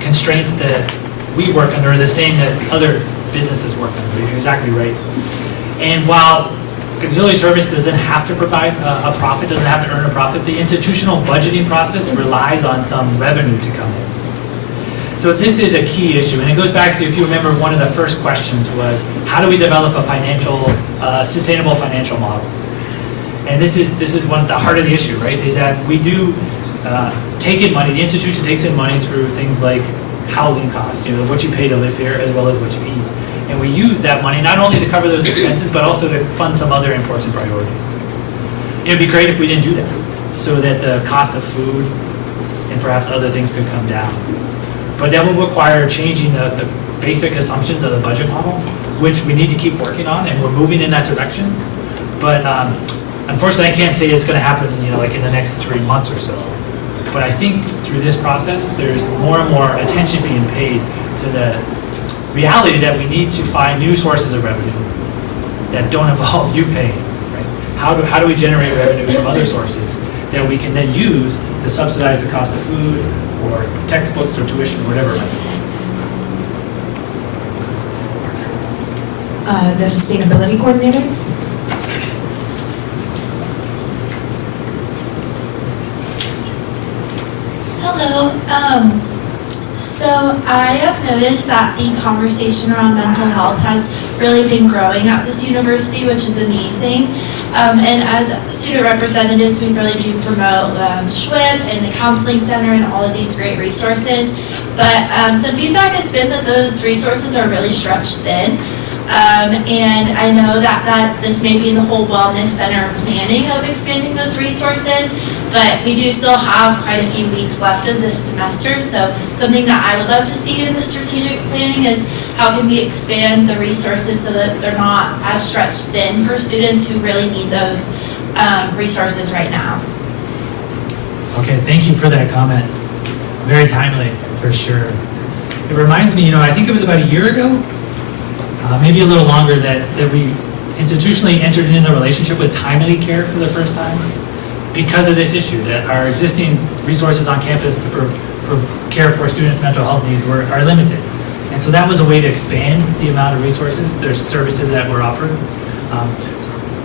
constraints that we work under are the same that other businesses work under. You're exactly right. And while auxiliary service doesn't have to provide a profit, doesn't have to earn a profit, the institutional budgeting process relies on some revenue to come in. So this is a key issue, and it goes back to, if you remember, one of the first questions was, how do we develop a sustainable financial model? And this is the heart of the issue, right? Is that we do take in money, the institution takes in money through things like housing costs, what you pay to live here as well as what you eat. And we use that money not only to cover those expenses, but also to fund some other important priorities. It would be great if we didn't do that, so that the cost of food and perhaps other things could come down. But that will require changing the basic assumptions of the budget model, which we need to keep working on, and we're moving in that direction. But unfortunately, I can't say it's going to happen, like in the next 3 months or so. But I think through this process, there's more and more attention being paid to the reality that we need to find new sources of revenue that don't involve you paying. Right? How do we generate revenue from other sources that we can then use to subsidize the cost of food or textbooks or tuition or whatever it might be. The sustainability coordinator. Hello. So I have noticed that the conversation around mental health has really been growing at this university, which is amazing. And as student representatives, we really do promote SHWIP and the counseling center and all of these great resources. But some feedback has been that those resources are really stretched thin. And I know that this may be in the whole wellness center planning of expanding those resources, but we do still have quite a few weeks left of this semester. So something that I would love to see in the strategic planning is how can we expand the resources so that they're not as stretched thin for students who really need those resources right now. Okay, thank you for that comment. Very timely, for sure. It reminds me, I think it was about a year ago, maybe a little longer, that we institutionally entered into a relationship with Timely Care for the first time because of this issue, that our existing resources on campus to care for students' mental health needs are limited. And so that was a way to expand the amount of resources, there's services that were offered.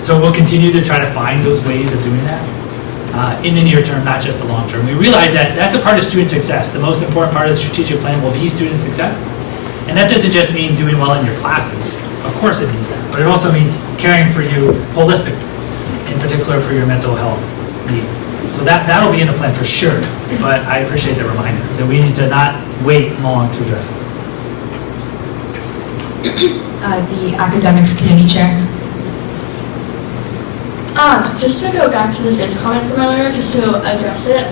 So we'll continue to try to find those ways of doing that in the near term, not just the long term. We realize that that's a part of student success. The most important part of the strategic plan will be student success. And that doesn't just mean doing well in your classes. Of course it means that. But it also means caring for you holistically, in particular for your mental health needs. So that'll be in the plan for sure. But I appreciate the reminder that we need to not wait long to address it. The academics committee chair. Just to go back to the Fizz comment from earlier, just to address it.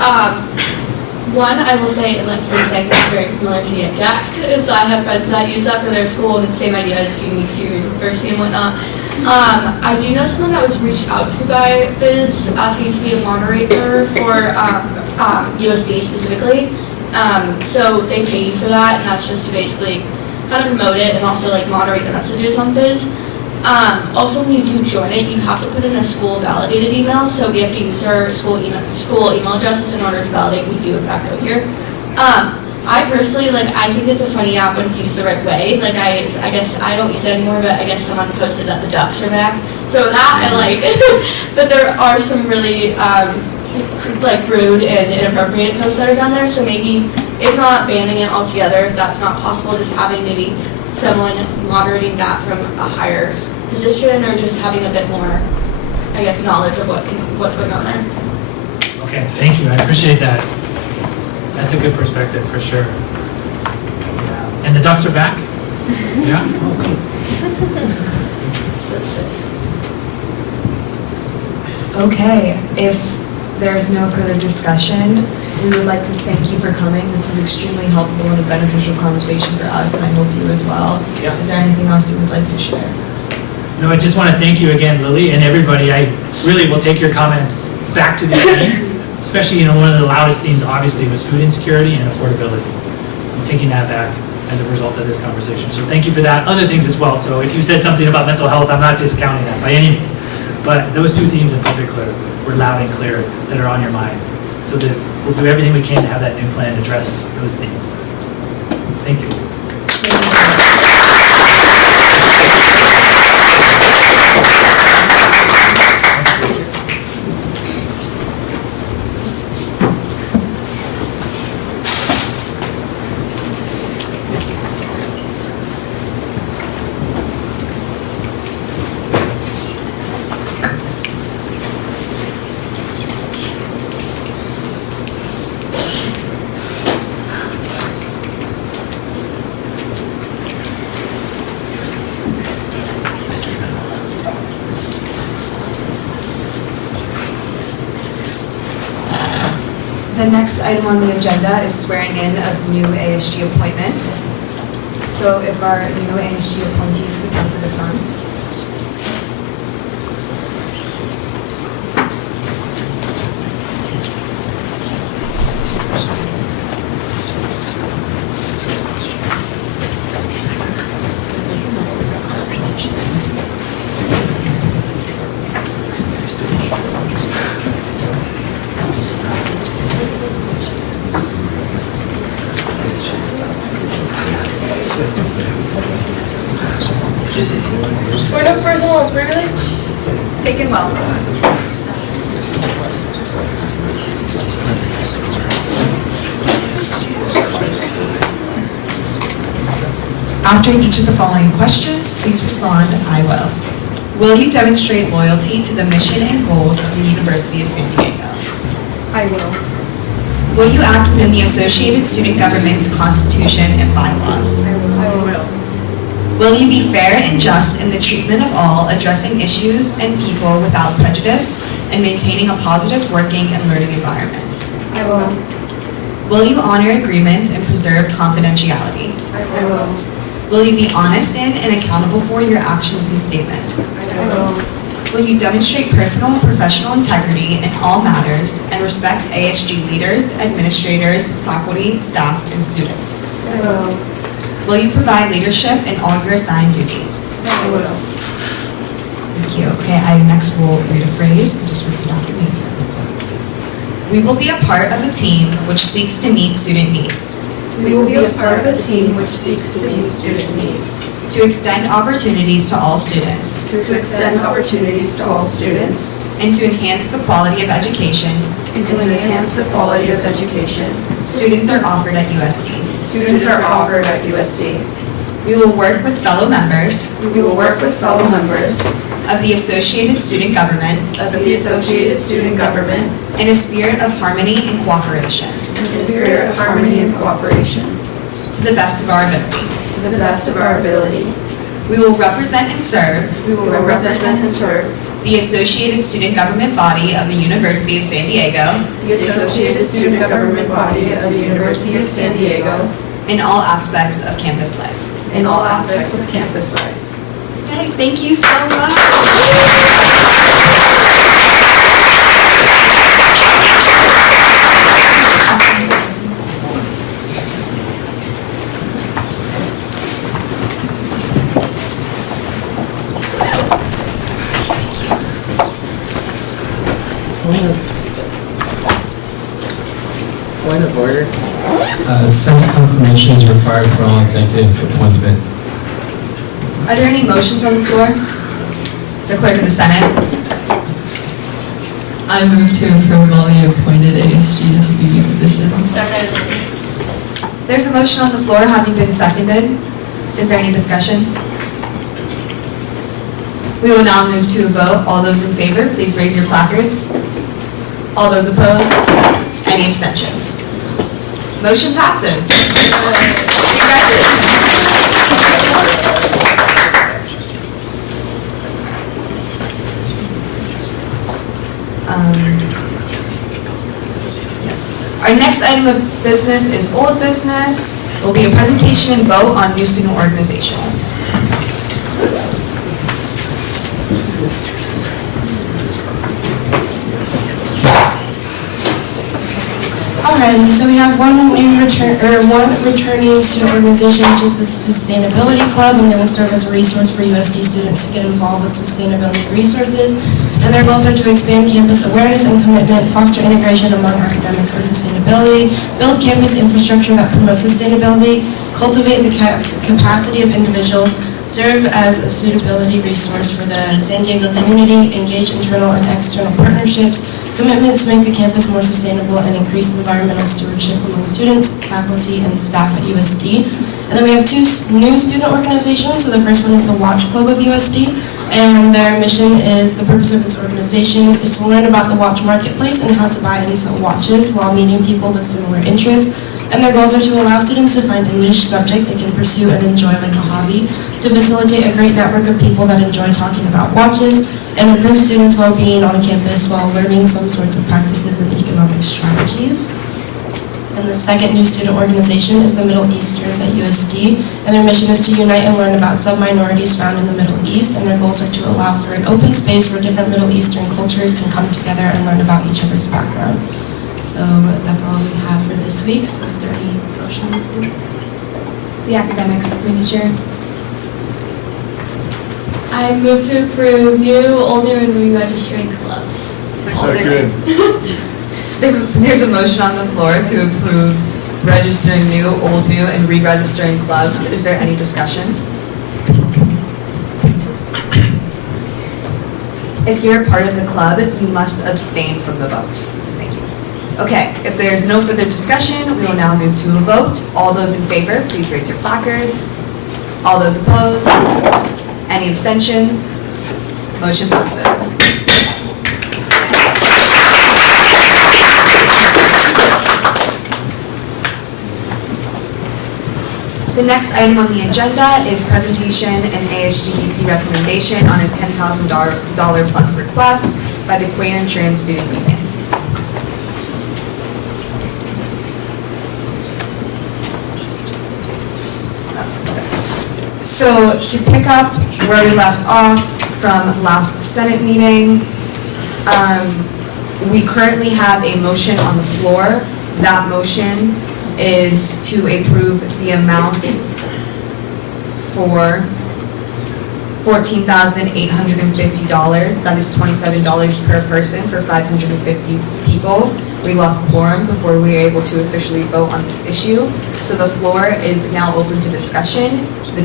One, I will say, like you were saying, it's very familiar to Yak, so I have friends that use that for their school, and it's the same idea as unique to your university and whatnot. I do know someone that was reached out to by Fizz asking to be a moderator for USD specifically. So they pay you for that, and that's just to basically kind of promote it and also like moderate the messages on Fizz. Also, when you do join it, you have to put in a school validated email, so we have to use our school email addresses in order to validate we do in fact go here. I personally, I think it's a funny app when it's used the right way. I guess I don't use it anymore, but I guess someone posted that the ducks are back. So that I like, but there are some really rude and inappropriate posts that are done there. So maybe, if not banning it altogether, if that's not possible, just having maybe someone moderating that from a higher position, or just having a bit more, I guess, knowledge of what's going on there. Okay, thank you. I appreciate that. That's a good perspective for sure. Yeah. And the ducks are back? Yeah? Oh, cool. Okay, if there's no further discussion, we would like to thank you for coming. This was extremely helpful and a beneficial conversation for us, and I hope you as well. Yeah. Is there anything else you would like to share? No, I just want to thank you again, Lily, and everybody. I really will take your comments back to the theme, especially, one of the loudest themes obviously was food insecurity and affordability. I'm taking that back as a result of this conversation. So thank you for that. Other things as well. So if you said something about mental health, I'm not discounting that by any means. But those two themes in particular were loud and clear that are on your minds. So that we'll do everything we can to have that new plan address those themes. Thank you. The next item on the agenda is swearing in of new ASG appointments. So if our new ASG appointees could come to the front. Sworn of personal privilege. Taken well. After each of the following questions, please respond, "I will." Will you demonstrate loyalty to the mission and goals of the University of San Diego? I will. Will you act within the Associated Student Government's Constitution and bylaws? I will. Will you be fair and just in the treatment of all, addressing issues and people without prejudice, and maintaining a positive working and learning environment? I will. Will you honor agreements and preserve confidentiality? I will. Will you be honest in and accountable for your actions and statements? I will. Will you demonstrate personal and professional integrity in all matters and respect ASG leaders, administrators, faculty, staff, and students? I will. Will you provide leadership in all your assigned duties? I will. Thank you. Okay, I next will read a phrase and just repeat after me. We will be a part of a team which seeks to meet student needs, We will be a part of a team which seeks to meet student needs, to extend opportunities to all students, to extend opportunities to all students, and to enhance the quality of education and to enhance the quality of education students are offered at USD. students are offered at USD. We will work with fellow members We will work with fellow members of the Associated Student Government of the Associated Student Government in a spirit of harmony and cooperation, in the spirit of harmony and cooperation, to the best of our ability. to the best of our ability. We will represent and serve We will represent and serve the Associated Student Government Body of the University of San Diego the Associated Student Government Body of the University of San Diego in all aspects of campus life. in all aspects of campus life. Okay, thank you so much. Point of order. Senate confirmation is required for all executive appointment. Are there any motions on the floor? The Clerk of the Senate. I move to approve all the appointed ASG and TPB positions. There's a motion on the floor having been seconded. Is there any discussion? We will now move to a vote. All those in favor, please raise your placards. All those opposed? Any abstentions? Motion passes. Yes. Our next item of business is old business. It will be a presentation and vote on new student organizations. Alrighty, so we have one returning student organization, which is the Sustainability Club, and they will serve as a resource for USD students to get involved with sustainability resources. And their goals are to expand campus awareness and commitment, foster integration among academics and sustainability, build campus infrastructure that promotes sustainability, cultivate the capacity of individuals, serve as a suitability resource for the San Diego community, engage internal and external partnerships, commitment to make the campus more sustainable, and increase environmental stewardship among students, faculty, and staff at USD. And then we have two new student organizations. So the first one is the Watch Club of USD, and their mission is, the purpose of this organization is to learn about the watch marketplace and how to buy and sell watches while meeting people with similar interests. And their goals are to allow students to find a niche subject they can pursue and enjoy like a hobby, to facilitate a great network of people that enjoy talking about watches and improve students' well-being on campus while learning some sorts of practices and economic strategies. And the second new student organization is the Middle Easterns at USD, and their mission is to unite and learn about sub-minorities found in the Middle East, and their goals are to allow for an open space where different Middle Eastern cultures can come together and learn about each other's background. So that's all we have for this week. So is there any motion? The academics committee chair. I move to approve new, old, new, and re-registering clubs. Second. There's a motion on the floor to approve registering new, old, new, and re-registering clubs. Is there any discussion? If you're a part of the club, you must abstain from the vote. Thank you. Okay, if there's no further discussion, we will now move to a vote. All those in favor, please raise your placards. All those opposed? Any abstentions? Motion passes. The next item on the agenda is presentation and ASGBC recommendation on a $10,000 plus request by the Quaker and Trans Student Union. So to pick up where we left off from last Senate meeting, we currently have a motion on the floor. That motion is to approve the amount for $14,850. That is $27 per person for 550 people. We lost quorum before we were able to officially vote on this issue. So the floor is now open to discussion. The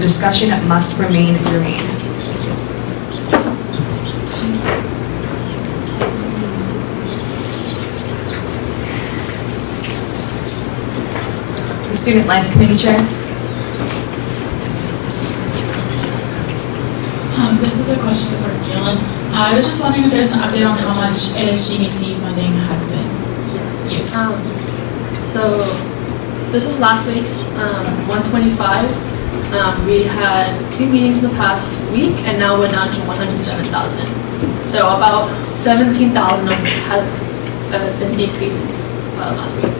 discussion must remain germane. The Student Life Committee Chair. This is a question for Galen. I was just wondering if there's an update on how much ASGBC funding has been used. So this was last week's 125. We had 2 meetings in the past week, and now we're down to 107,000. So about 17,000 has been decreased since last week.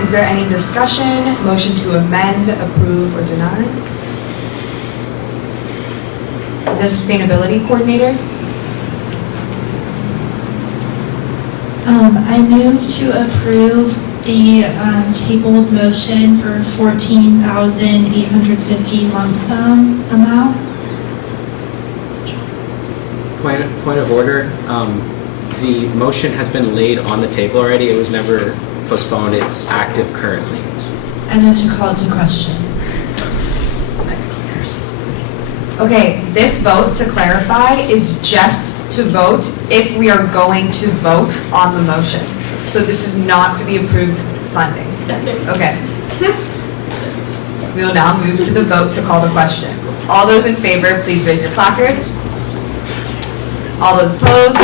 Is there any discussion, motion to amend, approve, or deny? The Sustainability Coordinator. I move to approve the tabled motion for $14,850 lump sum amount. Point of order. The motion has been laid on the table already. It was never postponed. It's active currently. I move to call it to question. Okay, this vote, to clarify, is just to vote if we are going to vote on the motion. So this is not for the approved funding. Okay. We will now move to the vote to call the question. All those in favor, please raise your placards. All those opposed?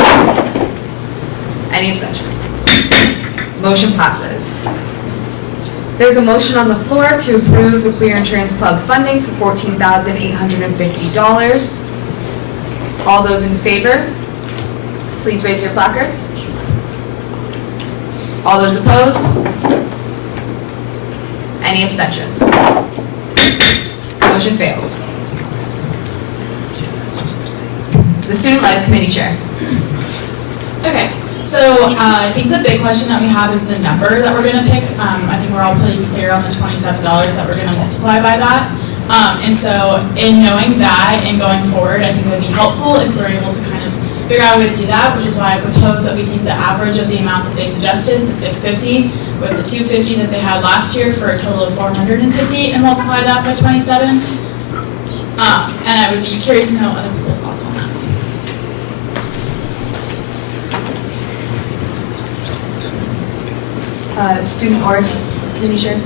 Any abstentions? Motion passes. There's a motion on the floor to approve the Queer and Trans Club funding for $14,850. All those in favor, please raise your placards. All those opposed? Any abstentions? Motion fails. The Student Life Committee Chair. Okay, so I think the big question that we have is the number that we're going to pick. I think we're all pretty clear on the $27 that we're going to multiply by that. And so in knowing that and going forward, I think it would be helpful if we're able to kind of figure out a way to do that, which is why I propose that we take the average of the amount that they suggested, the $650, with the $250 that they had last year for a total of $450 and multiply that by 27. And I would be curious to know other people's thoughts on that. Student Org Committee Chair.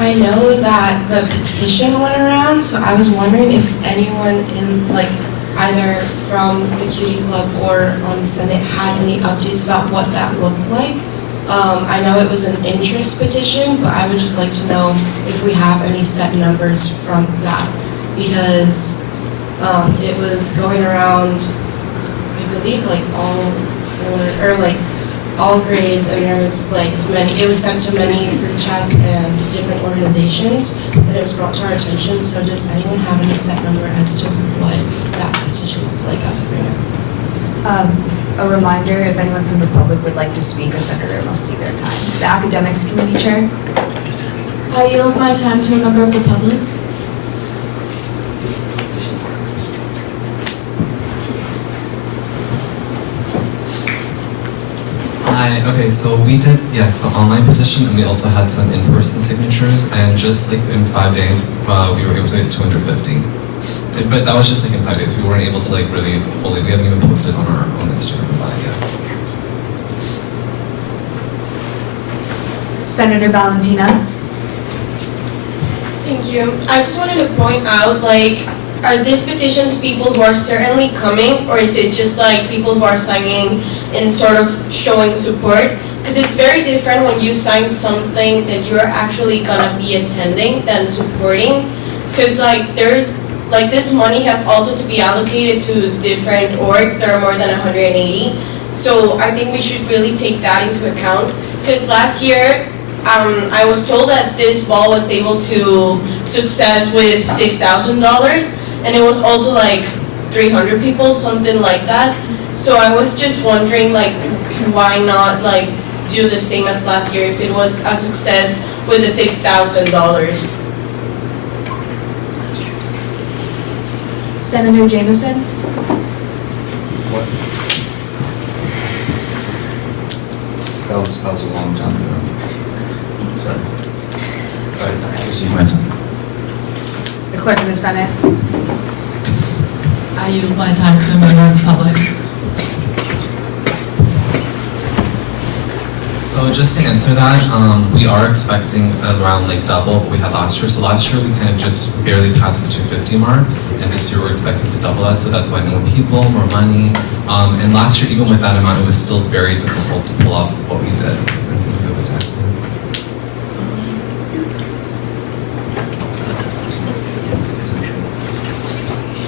I know that the petition went around, so I was wondering if anyone in either from the Cutie Club or on the Senate had any updates about what that looked like. I know it was an interest petition, but I would just like to know if we have any set numbers from that, because it was going around, I believe, like all grades, and there was like it was sent to many group chats and different organizations, and it was brought to our attention. So does anyone have any set number as to what that petition looks like as of right now? A reminder, if anyone from the public would like to speak, a senator must see their time. The Academics Committee Chair. I yield my time to a member of the public. Hi, okay, so we did, yes, the online petition, and we also had some in-person signatures, and just like in 5 days, we were able to get 250. But that was just like in 5 days. We weren't able to like really fully, we haven't even posted on our own Instagram about it yet. Senator Valentina. Thank you. I just wanted to point out, like, are these petitions people who are certainly coming, or is it just like people who are signing and sort of showing support? Because it's very different when you sign something that you're actually gonna be attending than supporting. Because like this money has also to be allocated to different orgs. There are more than 180. So I think we should really take that into account. Because last year, I was told that this ball was able to success with $6,000, and it was also like 300 people, something like that. So I was just wondering, like, why not like do the same as last year if it was a success with the $6,000? Senator Jameson. That was a long time ago. Sorry. This is my time. The Clerk of the Senate. I yield my time to a member of the public. So just to answer that, we are expecting around like double what we had last year. So last year we kind of just barely passed the 250 mark, and this year we're expecting to double that. So that's why more people, more money. And last year, even with that amount, it was still very difficult to pull off what we did.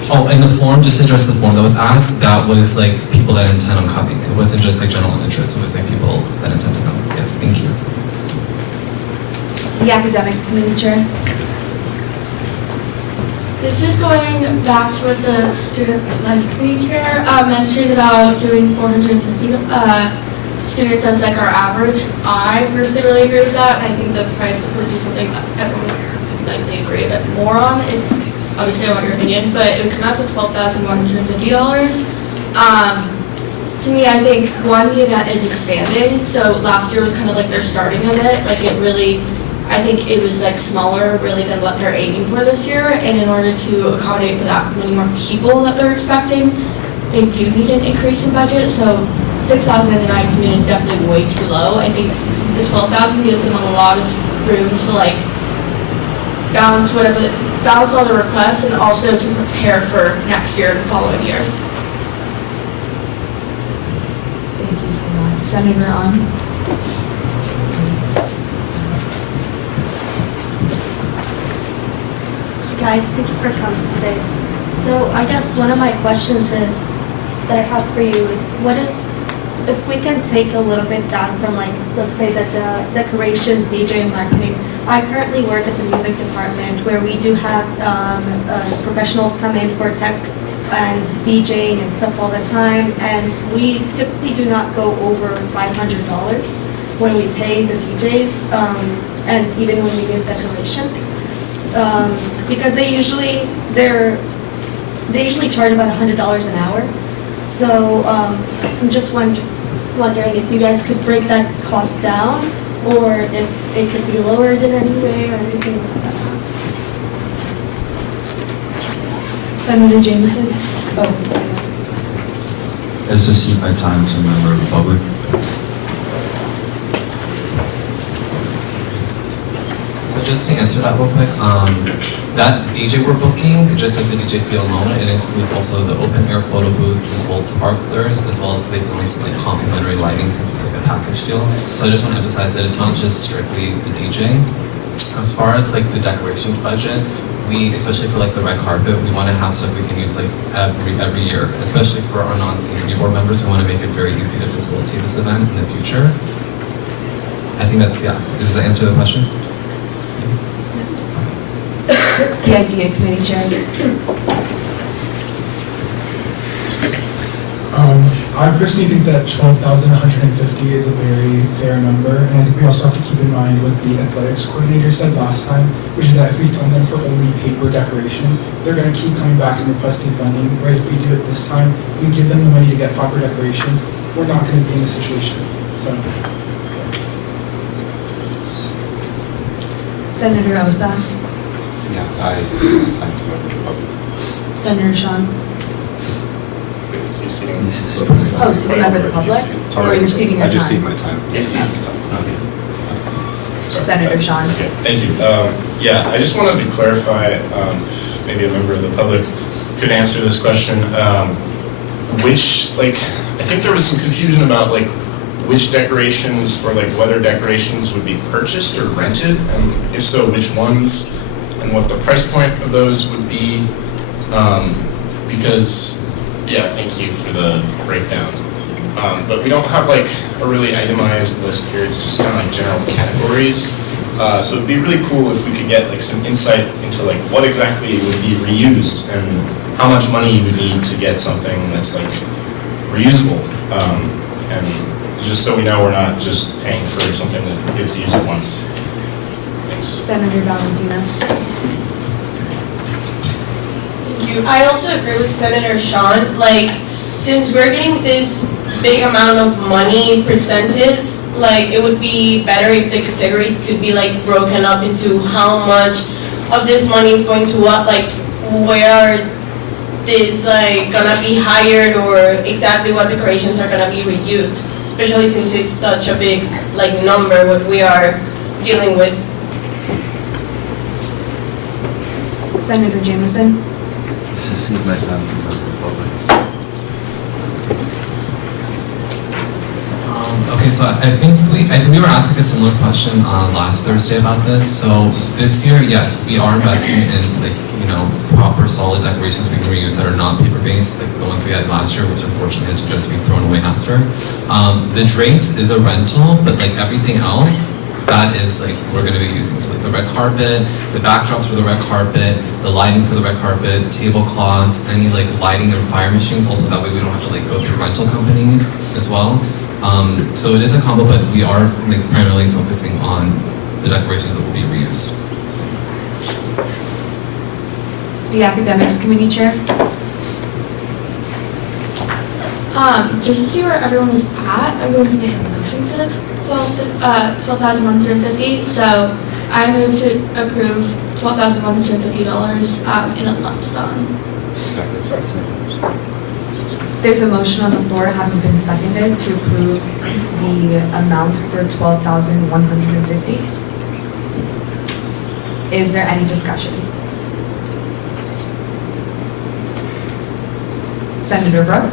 Oh, and the form, just to address the form that was asked, that was like people that intend on coming. It wasn't just like general interest, it was like people that intend to come. Yes, thank you. The Academics Committee Chair. This is going back to what the Student Life Committee Chair mentioned about doing 450 students as like our average. I personally really agree with that, and I think the price would be something that everyone could likely agree a bit more on. Obviously, I want your opinion, but it would come out to $12,150. To me, I think, one, the event is expanding. So last year was kind of like their starting of it. Like it really, I think it was like smaller really than what they're aiming for this year. And in order to accommodate for that many more people that they're expecting, they do need an increase in budget. So 6,000 in my opinion is definitely way too low. I think the 12,000 gives them a lot of room to like balance all the requests and also to prepare for next year and following years. Thank you for that. Senator Ahn. Guys, thank you for coming today. So I guess one of my questions is that I have for you is if we can take a little bit down from like, let's say that the decorations, DJ, and marketing. I currently work at the music department where we do have professionals come in for tech and DJing and stuff all the time, and we typically do not go over $500 when we pay the DJs, and even when we give decorations, because they usually charge about $100 an hour. So I'm just wondering if you guys could break that cost down, or if it could be lowered in any way or anything like that. Senator Jameson. Let's just cede my time to a member of the public. So just to answer that real quick, that DJ we're booking, just like the DJ Feel Moment, it includes also the open air photo booth and cold sparklers, as well as they throw in some like complimentary lighting since it's like a package deal. So I just want to emphasize that it's not just strictly the DJ. As far as like the decorations budget, we, especially for like the red carpet, we want to have stuff we can use like every year, especially for our non-senior board members. We want to make it very easy to facilitate this event in the future. I think that's, yeah. Does that answer the question? The idea committee chair. I personally think that 12,150 is a very fair number, and I think we also have to keep in mind what the athletics coordinator said last time, which is that if we fund them for only paper decorations, they're going to keep coming back and requesting funding, whereas if we do it this time, we give them the money to get proper decorations, we're not going to be in this situation. So. Senator Osa. Yeah, I see the time to vote for the public. Senator Sean. Oh, to the member of the public? Or you're ceding your I just time? cede my time. Yes, Senator Sean. Okay, thank you. Yeah, I just wanted to clarify, if maybe a member of the public could answer this question. I think there was some confusion about which decorations or whether decorations would be purchased or rented, and if so, which ones, and what the price point of those would be. Because, yeah, thank you for the breakdown. But we don't have a really itemized list here. It's just kind of general categories. So it'd be really cool if we could get some insight into what exactly would be reused and how much money you would need to get something that's reusable. And just so we know we're not just paying for something that gets used once. Thanks. Senator Valentino. Thank you. I also agree with Senator Sean. Since we're getting this big amount of money presented, it would be better if the categories could be broken up into how much of this money is going to what, where this gonna be hired, or exactly what decorations are gonna be reused, especially since it's such a big number what we are dealing with. Senator Jameson. Cede my time to the public. Okay, so I think we were asking a similar question last Thursday about this. So this year, yes, we are investing in proper solid decorations we can reuse that are not paper based, like the ones we had last year, which unfortunately had to just be thrown away after. The drapes is a rental, but everything else, that is we're going to be using. So the red carpet, the backdrops for the red carpet, the lighting for the red carpet, tablecloths, any lighting and fire machines. Also that way we don't have to go through rental companies as well. So it is a combo, but we are primarily focusing on the decorations that will be reused. The academics committee chair. Just to see where everyone is at, I'm going to make a motion for the 12,150. So I move to approve $12,150 in a lump sum. There's a motion on the floor having been seconded to approve the amount for $12,150. Is there any discussion? Senator Brooke.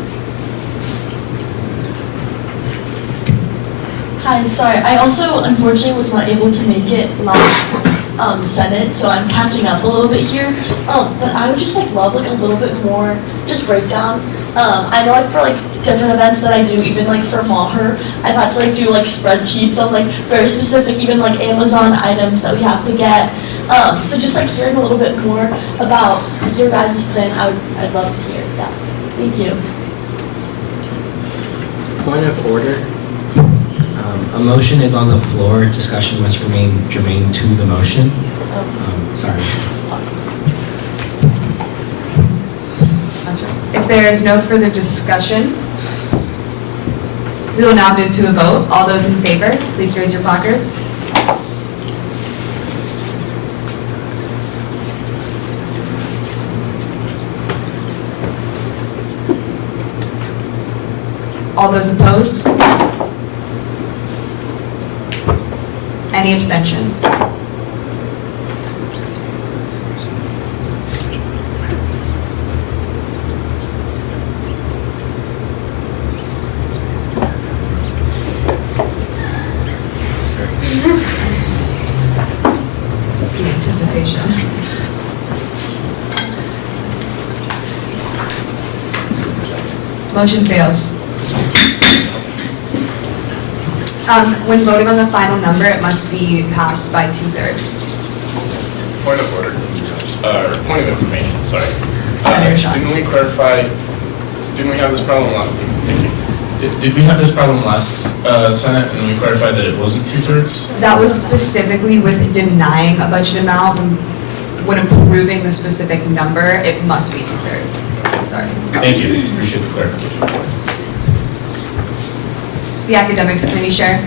Hi, sorry. I also unfortunately was not able to make it last Senate, so I'm catching up a little bit here. But I would just love a little bit more just breakdown. I know for different events that I do, even for Maher, I've had to do spreadsheets on very specific, even Amazon items that we have to get. So just hearing a little bit more about your guys' plan, I'd love to hear that. Thank you. Point of order. A motion is on the floor. Discussion must remain germane to the motion. Sorry. That's right. If there is no further discussion, we will now move to a vote. All those in favor, please raise your placards. All those opposed? Any abstentions? clarification. Motion fails. When voting on the final number, it must be passed by 2/3. Point of order, point of information, sorry. Senator Shaw. Didn't we clarify, didn't we have this problem last, thank you. Did we have this problem last Senate and we clarified that it wasn't 2/3? That was specifically with denying a budget amount. When approving the specific number, it must be 2/3. Sorry. Thank you, appreciate the clarification. The Academics Committee Chair.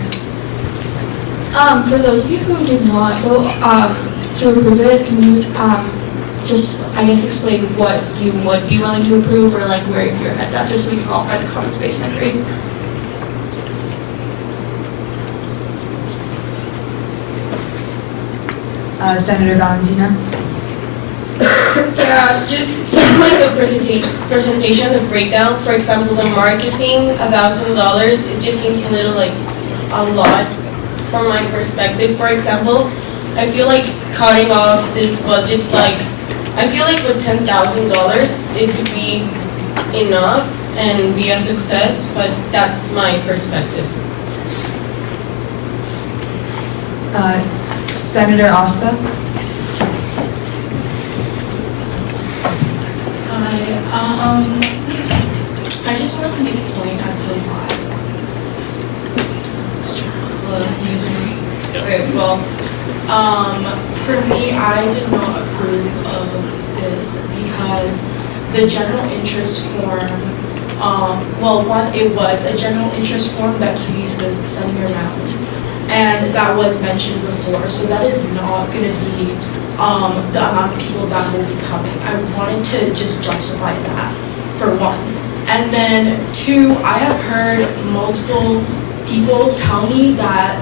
For those of you who did not vote to approve it, can you just, I guess, explain what you would be willing to approve or like where your head's at, just so we can all find a common space and agree? Senator Valentina. Yeah, just some kind of presentation, the breakdown. For example, the marketing, $1,000. It just seems a little like a lot from my perspective. For example, I feel like cutting off this budget's like, I feel like with $10,000 it could be enough and be a success, but that's my perspective. Senator Asta. I just wanted to make a point as to why. Okay, well, for me, I did not approve of this because the general interest form, well, one, it was a general interest form that QES was sending around, and that was mentioned before, so that is not going to be the amount of people that will be coming. I wanted to just justify that, for one. And then two, I have heard multiple people tell me that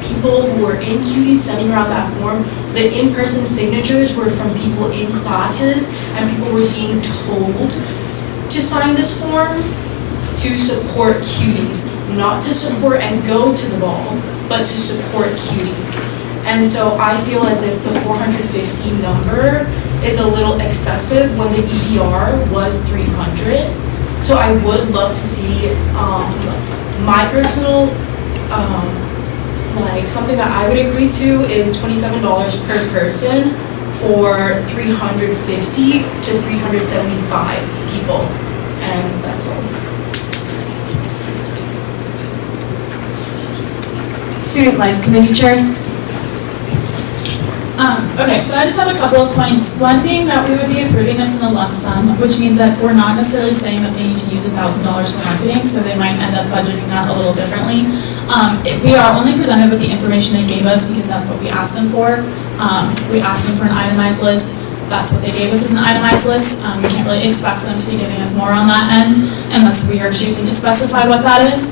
people who were in QD sending around that form, the in-person signatures were from people in classes, and people were being told to sign this form to support QDs, not to support and go to the ball, but to support QDs. And so I feel as if the 450 number is a little excessive when the EDR was 300. So I would love to see my personal, like something that I would agree to is $27 per person for 350 to 375 people. And that's all. Student Life Committee Chair. Okay, so I just have a couple of points. One being that we would be approving this in a lump sum, which means that we're not necessarily saying that they need to use $1,000 for marketing, so they might end up budgeting that a little differently. We are only presented with the information they gave us because that's what we asked them for. We asked them for an itemized list. That's what they gave us as an itemized list. We can't really expect them to be giving us more on that end unless we are choosing to specify what that is.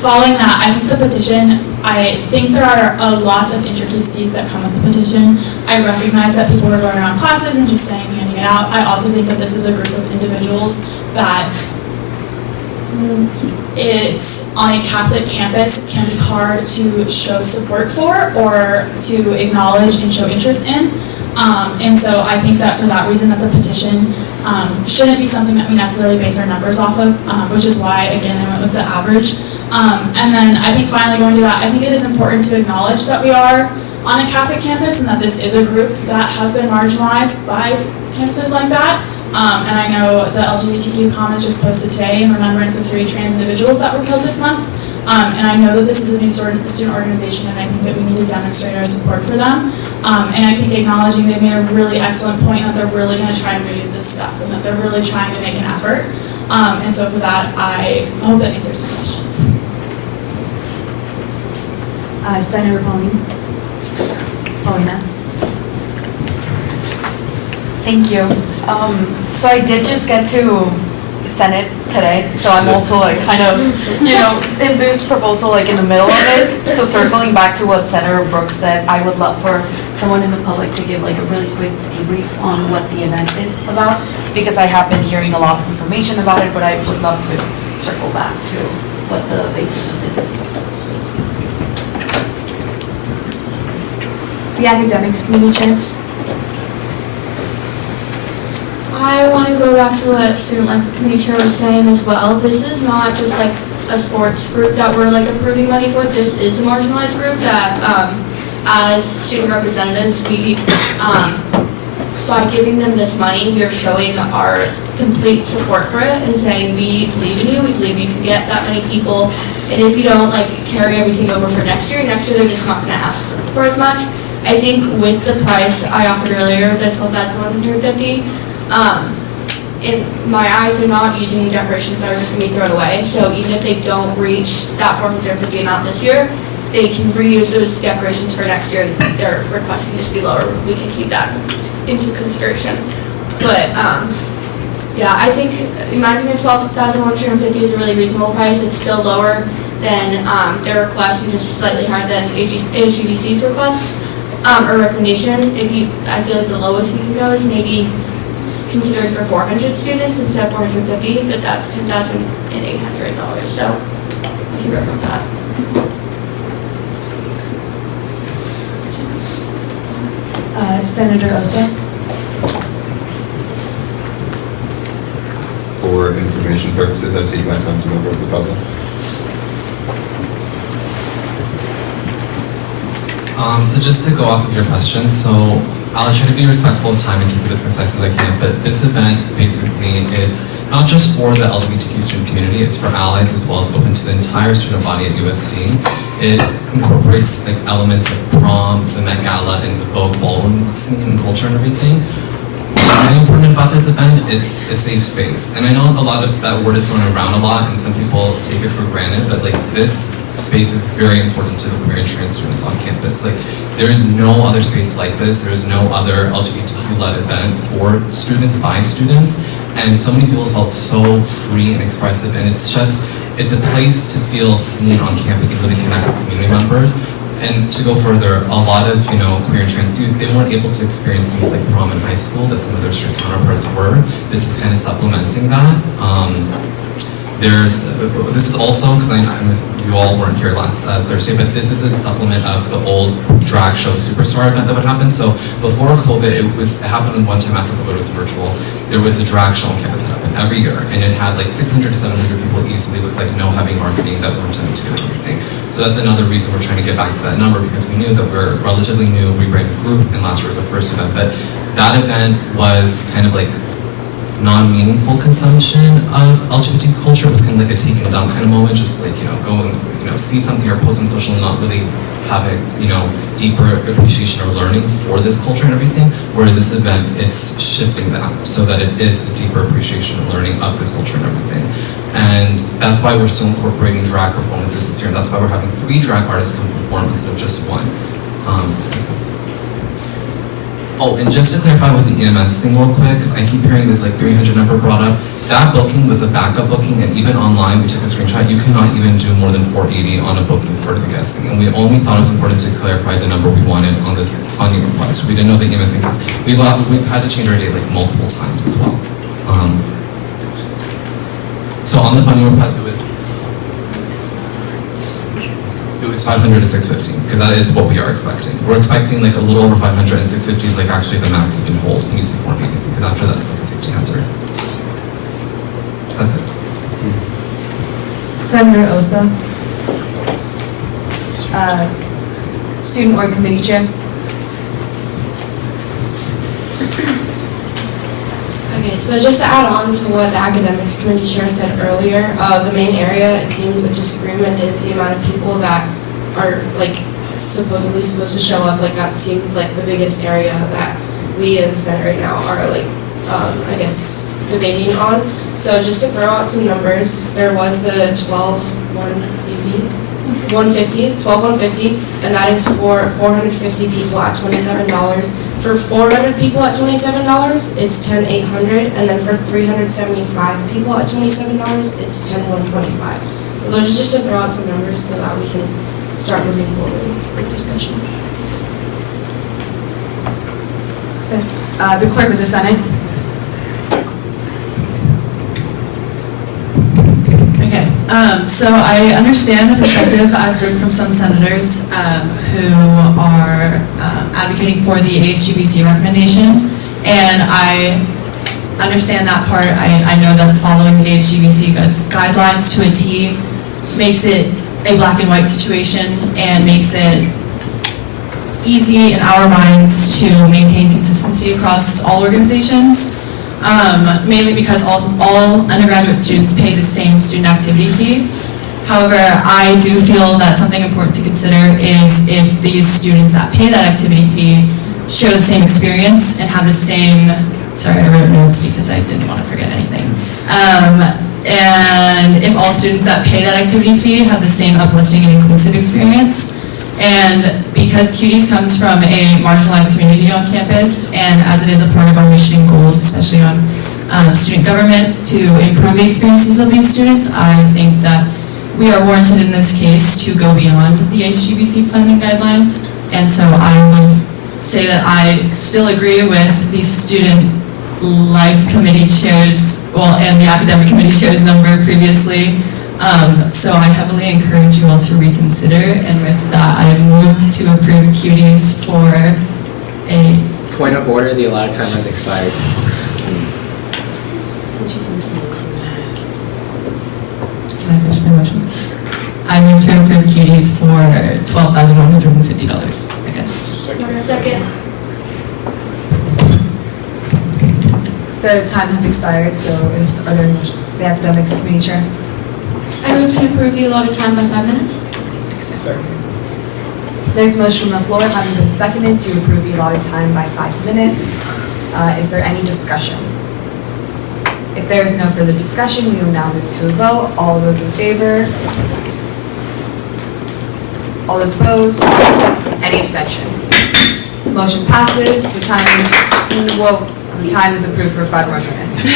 Following that, I think the petition, I think there are a lot of intricacies that come with the petition. I recognize that people were going around classes and just saying, handing it out. I also think that this is a group of individuals that it's on a Catholic campus can be hard to show support for or to acknowledge and show interest in. And so I think that for that reason that the petition shouldn't be something that we necessarily base our numbers off of, which is why, again, I went with the average. And then I think finally going to that, I think it is important to acknowledge that we are on a Catholic campus and that this is a group that has been marginalized by campuses like that. And I know the LGBTQ comment just posted today in remembrance of 3 trans individuals that were killed this month. And I know that this is a new student organization and I think that we need to demonstrate our support for them. And I think acknowledging they've made a really excellent point that they're really going to try and reuse this stuff and that they're really trying to make an effort. And so for that, I hope that answers some questions. Senator Paulina. Thank you. So I did just get to Senate today, so I'm also like kind of, in this proposal like in the middle of it. So circling back to what Senator Brooks said, I would love for someone in the public to give like a really quick debrief on what the event is about, because I have been hearing a lot of information about it, but I would love to circle back to what the basis of this is. The Academics Committee Chair. I want to go back to what Student Life Committee Chair was saying as well. This is not just like a sports group that we're like approving money for. This is a marginalized group that, as student representatives, we, by giving them this money, we are showing our complete support for it and saying we believe in you, we believe you can get that many people, and if you don't like carry everything over for next year they're just not going to ask for as much. I think with the price I offered earlier, the $12,150, in my eyes, they're not using decorations that are just going to be thrown away. So even if they don't reach that $450 amount this year, they can reuse those decorations for next year. Their request can just be lower. We can keep that into consideration. But yeah, I think in my opinion, $12,150 is a really reasonable price. It's still lower than their request and just slightly higher than ASGBC's request or recommendation. I feel like the lowest we can go is maybe considering for 400 students instead of 450, but that's $10,800. So let's see where from that. Senator Osa. For information purposes, I see you might come to member of the public. So just to go off of your question, so I'll try to be respectful of time and keep it as concise as I can, but this event, basically, it's not just for the LGBTQ student community, it's for allies as well. It's open to the entire student body at USD. It incorporates like elements of prom, the Met Gala, and the Vogue ballroom scene and culture and everything. What's really important about this event, it's a safe space. And I know a lot of that word is thrown around a lot and some people take it for granted, but like this space is very important to the queer and trans students on campus. Like there is no other space like this. There is no other LGBTQ-led event for students, by students. And so many people felt so free and expressive, and it's a place to feel seen on campus, to really connect with community members. And to go further, a lot of, queer and trans youth, they weren't able to experience things like prom in high school that some of their straight counterparts were. This is kind of supplementing that. This is also, because you all weren't here last Thursday, but this is a supplement of the old drag show Superstar event that would happen. So before COVID, it happened one time after COVID was virtual. There was a drag show on campus that happened every year, and it had like 600 to 700 people easily with like no heavy marketing that weren't intended to do anything. So that's another reason we're trying to get back to that number, because we knew that we're a relatively new rebranded group, and last year was our first event. But that event was kind of like non-meaningful consumption of LGBT culture. It was kind of like a take and dump kind of moment, just like, go and, see something or post on social and not really have a, deeper appreciation or learning for this culture and everything. Whereas this event, it's shifting that so that it is a deeper appreciation and learning of this culture and everything. And that's why we're still incorporating drag performances this year. And that's why we're having 3 drag artists come perform instead of just 1. Oh, and just to clarify with the EMS thing real quick, because I keep hearing this like 300 number brought up, that booking was a backup booking, and even online, we took a screenshot, you cannot even do more than 480 on a booking for the guest thing. And we only thought it was important to clarify the number we wanted on this funding request. We didn't know the EMS thing, because we've had to change our date like multiple times as well. So on the funding request, it was 500 to 650, because that is what we are expecting. We're expecting like a little over 500, and 650 is like actually the max you can hold when you see Form ABC, because after that it's like a safety hazard. That's it. Senator Osa. Student Org Committee Chair. Okay, so just to add on to what the Academics Committee Chair said earlier, the main area, it seems, of disagreement is the amount of people that are like supposedly supposed to show up. Like that seems like the biggest area that we as a Senate right now are like, I guess, debating on. So just to throw out some numbers, there was the 12,150, and that is for 450 people at $27. For 400 people at $27, it's $10,800, and then for 375 people at $27, it's $10,125. So those are just to throw out some numbers so that we can start moving forward with discussion. The Clerk of the Senate. Okay, so I understand the perspective I've heard from some senators who are advocating for the ASGBC recommendation, and I understand that part. I know that following the HGBC guidelines to a T makes it a black and white situation and makes it easy in our minds to maintain consistency across all organizations, mainly because all undergraduate students pay the same student activity fee. However, I do feel that something important to consider is if these students that pay that activity fee share the same experience and have the same, sorry, I wrote notes because I didn't want to forget anything. And if all students that pay that activity fee have the same uplifting and inclusive experience. And because Cuties comes from a marginalized community on campus, and as it is a part of our mission and goals, especially on student government, to improve the experiences of these students, I think that we are warranted in this case to go beyond the HGBC funding guidelines. And so I would say that I still agree with the student life committee chairs, well, and the academic committee chairs number previously. So I heavily encourage you all to reconsider, and with that, I move to approve Cuties for a... Point of order, the allotted time has expired. Can I finish my motion? I move to approve Cuties for $12,150. Okay. Second. The time has expired, so are there the academics committee chair? I move to approve the allotted time by 5 minutes. Second. There's a motion on the floor having been seconded to approve the allotted time by 5 minutes. Is there any discussion? If there is no further discussion, we will now move to a vote. All those in favor? All those opposed? Any abstention? Motion passes. The time is approved for 5 more minutes. But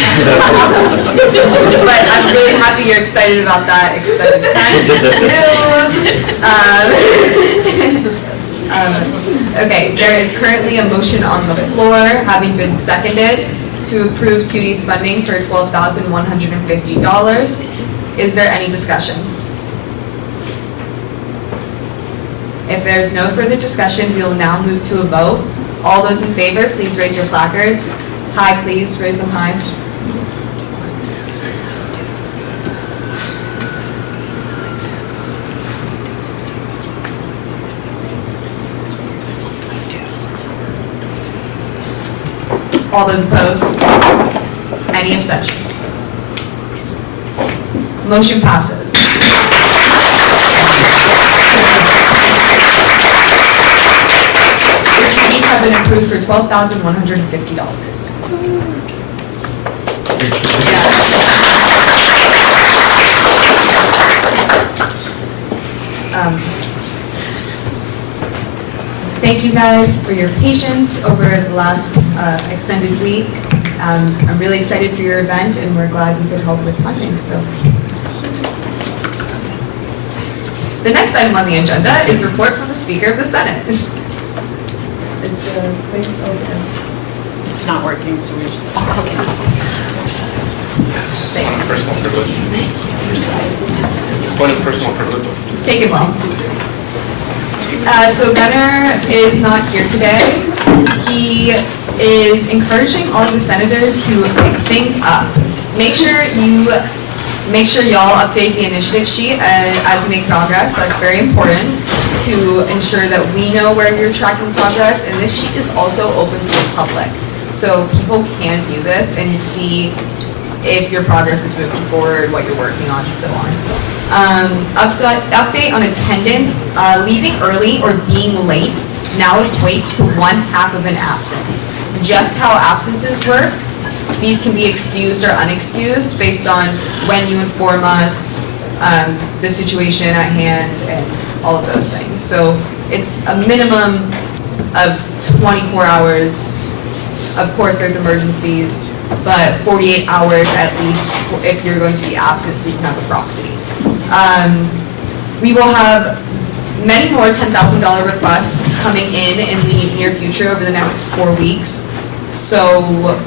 I'm really happy you're excited about that extended time. Okay, there is currently a motion on the floor having been seconded to approve Cuties funding for $12,150. Is there any discussion? If there is no further discussion, we will now move to a vote. All those in favor, please raise your placards. High, please, raise them high. All those opposed? Any abstentions? Motion passes. These have been approved for $12,150. Thank you guys for your patience over the last extended week. I'm really excited for your event, and we're glad we could help with funding. So, the next item on the agenda is report from the Speaker of the Senate. Is the place open? It's not working, so we're just... Thanks. Personal privilege. Point of personal privilege. Take it well. So Gunnar is not here today. He is encouraging all of the senators to pick things up. Make sure y'all update the initiative sheet as you make progress. That's very important to ensure that we know where you're tracking progress. And this sheet is also open to the public, so people can view this and see if your progress is moving forward, what you're working on, and so on. Update on attendance. Leaving early or being late now equates to 1/2 of an absence. Just how absences work, these can be excused or unexcused based on when you inform us, the situation at hand, and all of those things. So it's a minimum of 24 hours. Of course, there's emergencies, but 48 hours at least if you're going to be absent, so you can have a proxy. We will have many more $10,000 requests coming in the near future over the next 4 weeks. So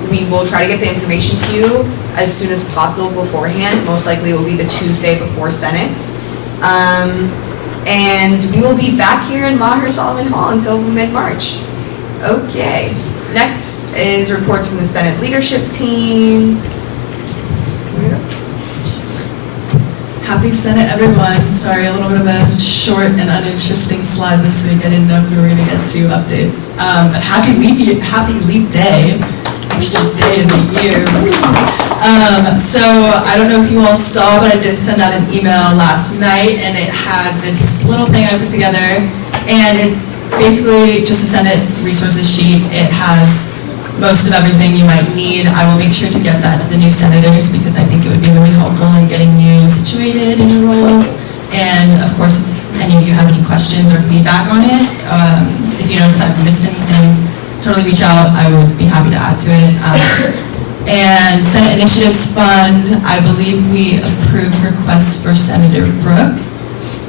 we will try to get the information to you as soon as possible beforehand. Most likely it will be the Tuesday before Senate. And we will be back here in Maher Solomon Hall until mid-March. Okay. Next is reports from the Senate leadership team. Happy Senate, everyone. Sorry, a little bit of a short and uninteresting slide this week. I didn't know if we were going to get to updates. But happy leap day, extra day of the year. So I don't know if you all saw, but I did send out an email last night, and it had this little thing I put together, and it's basically just a Senate resources sheet. It has most of everything you might need. I will make sure to get that to the new senators because I think it would be really helpful in getting you situated in your roles. And of course, if any of you have any questions or feedback on it, if you notice I've missed anything, totally reach out. I would be happy to add to it. And Senate Initiatives Fund, I believe we approved requests for Senator Brooke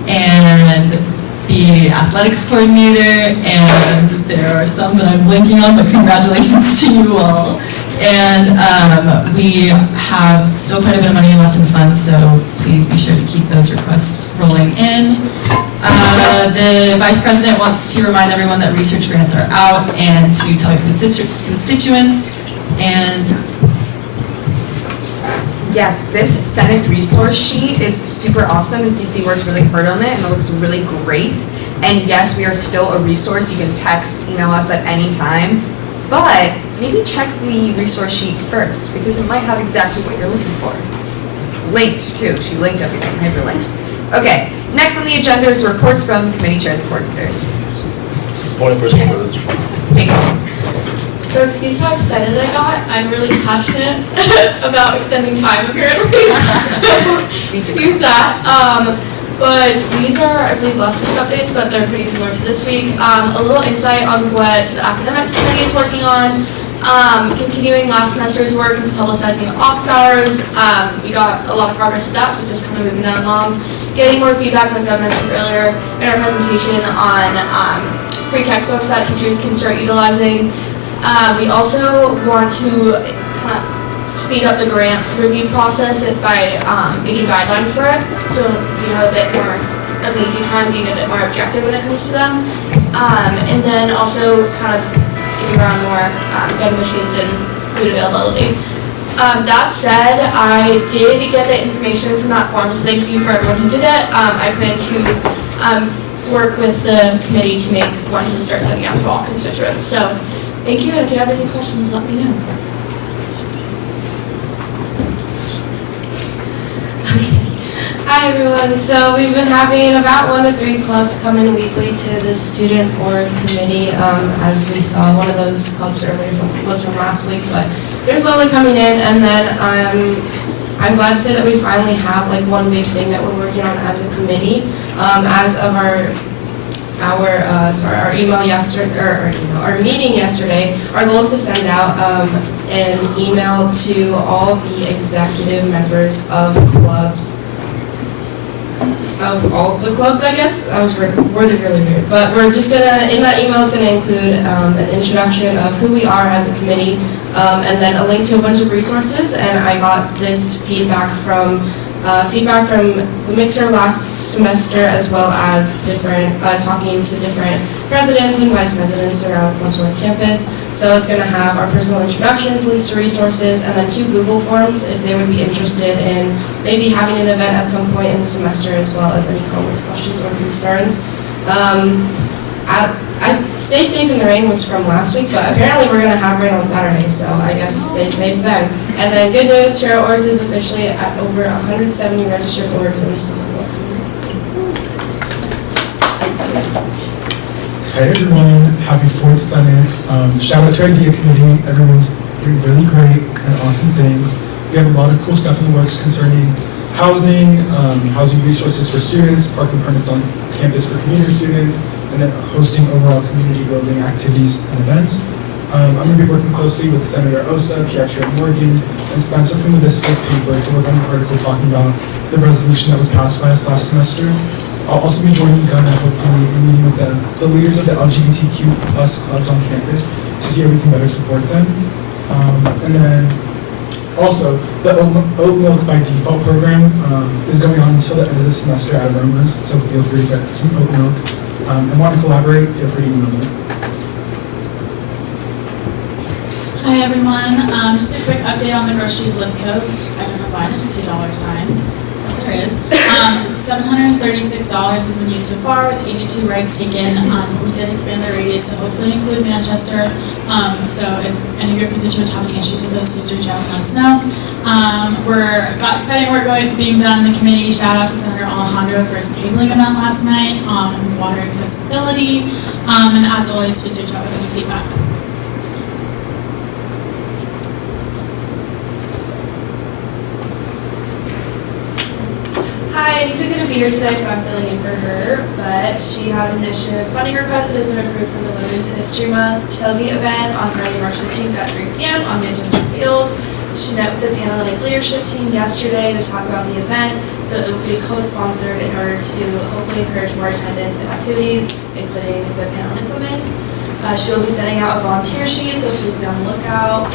and the athletics coordinator, and there are some that I'm blanking on, but congratulations to you all. And we have still quite a bit of money left in the fund, so please be sure to keep those requests rolling in. The Vice President wants to remind everyone that research grants are out and to tell your constituents. And yes, this Senate resource sheet is super awesome, and CC worked really hard on it, and it looks really great. And yes, we are still a resource. You can text, email us at any time, but maybe check the resource sheet first, because it might have exactly what you're looking for. Linked, too. She linked everything, hyperlinked. Okay, next on the agenda is reports from committee chairs and coordinators. Point of personal privilege. Take it. So excuse how excited I got. I'm really passionate about extending time apparently. So excuse that. But these are, I believe, last week's updates, but they're pretty similar to this week. A little insight on what the academics committee is working on. Continuing last semester's work into publicizing the office hours. We got a lot of progress with that, so just kind of moving that along. Getting more feedback, like I mentioned earlier in our presentation, on free textbooks that teachers can start utilizing. We also want to kind of speed up the grant review process by making guidelines for it, so we have a bit more of an easy time being a bit more objective when it comes to them. And then also kind of getting around more vending machines and food availability. That said, I did get the information from that form, so thank you for everyone who did it. I plan to work with the committee to make one to start sending out to all constituents. So thank you, and if you have any questions, let me know. Hi everyone. So we've been having about 1 to 3 clubs come in weekly to the student board committee. As we saw, one of those clubs earlier was from last week, but they're slowly coming in. And then I'm glad to say that we finally have like one big thing that we're working on as a committee. As of our email yesterday, or our meeting yesterday, our goal is to send out an email to all the executive members of clubs. Of all the clubs, I guess. That was worded really weird. But we're just gonna, in that email, it's gonna include an introduction of who we are as a committee, and then a link to a bunch of resources. And I got this feedback from the mixer last semester, as well as talking to different presidents and vice presidents around clubs on campus. So it's going to have our personal introductions, links to resources, and then 2 Google forms if they would be interested in maybe having an event at some point in the semester, as well as any comments, questions, or concerns. Stay Safe in the Rain was from last week, but apparently we're going to have rain on Saturday, so I guess stay safe then. And then good news, Chair Orgs is officially at over 170 registered orgs, and we still have more coming. Hi everyone, happy 4th Senate. Shout out to our IDEA committee. Everyone's doing really great and awesome things. We have a lot of cool stuff in the works concerning housing, housing resources for students, parking permits on campus for community students, and then hosting overall community building activities and events. I'm going to be working closely with Senator Osa, Pierre Chair Morgan, and Spencer from the Visco paper to work on an article talking about the resolution that was passed by us last semester. I'll also be joining Gunna, hopefully, in meeting with the leaders of the LGBTQ plus clubs on campus to see how we can better support them. And then also, the Oat Milk by Default program is going on until the end of the semester at Aromas, so feel free to get some oat milk. And want to collaborate, feel free to email me. Hi everyone, just a quick update on the grocery lift codes. I don't know why there's $2 signs, but there is. $736 has been used so far with 82 rides taken. We did expand the radius to hopefully include Manchester. So if any of your constituents have any issues with those, please reach out and let us know. Got exciting work being done in the committee. Shout out to Senator Alejandro for his tabling event last night on water accessibility. And as always, please reach out with any feedback. Hi, Anissa couldn't be here today, so I'm filling in for her, but she has an initiative funding request that has been approved for the Women's History Month tailgate event on Friday, March 15th at 3 p.m. on Manchester Field. She met with the Panhellenic leadership team yesterday to talk about the event, so it will be co-sponsored in order to hopefully encourage more attendance and activities, including the Panhellenic women. She will be sending out a volunteer sheet, so please be on the lookout.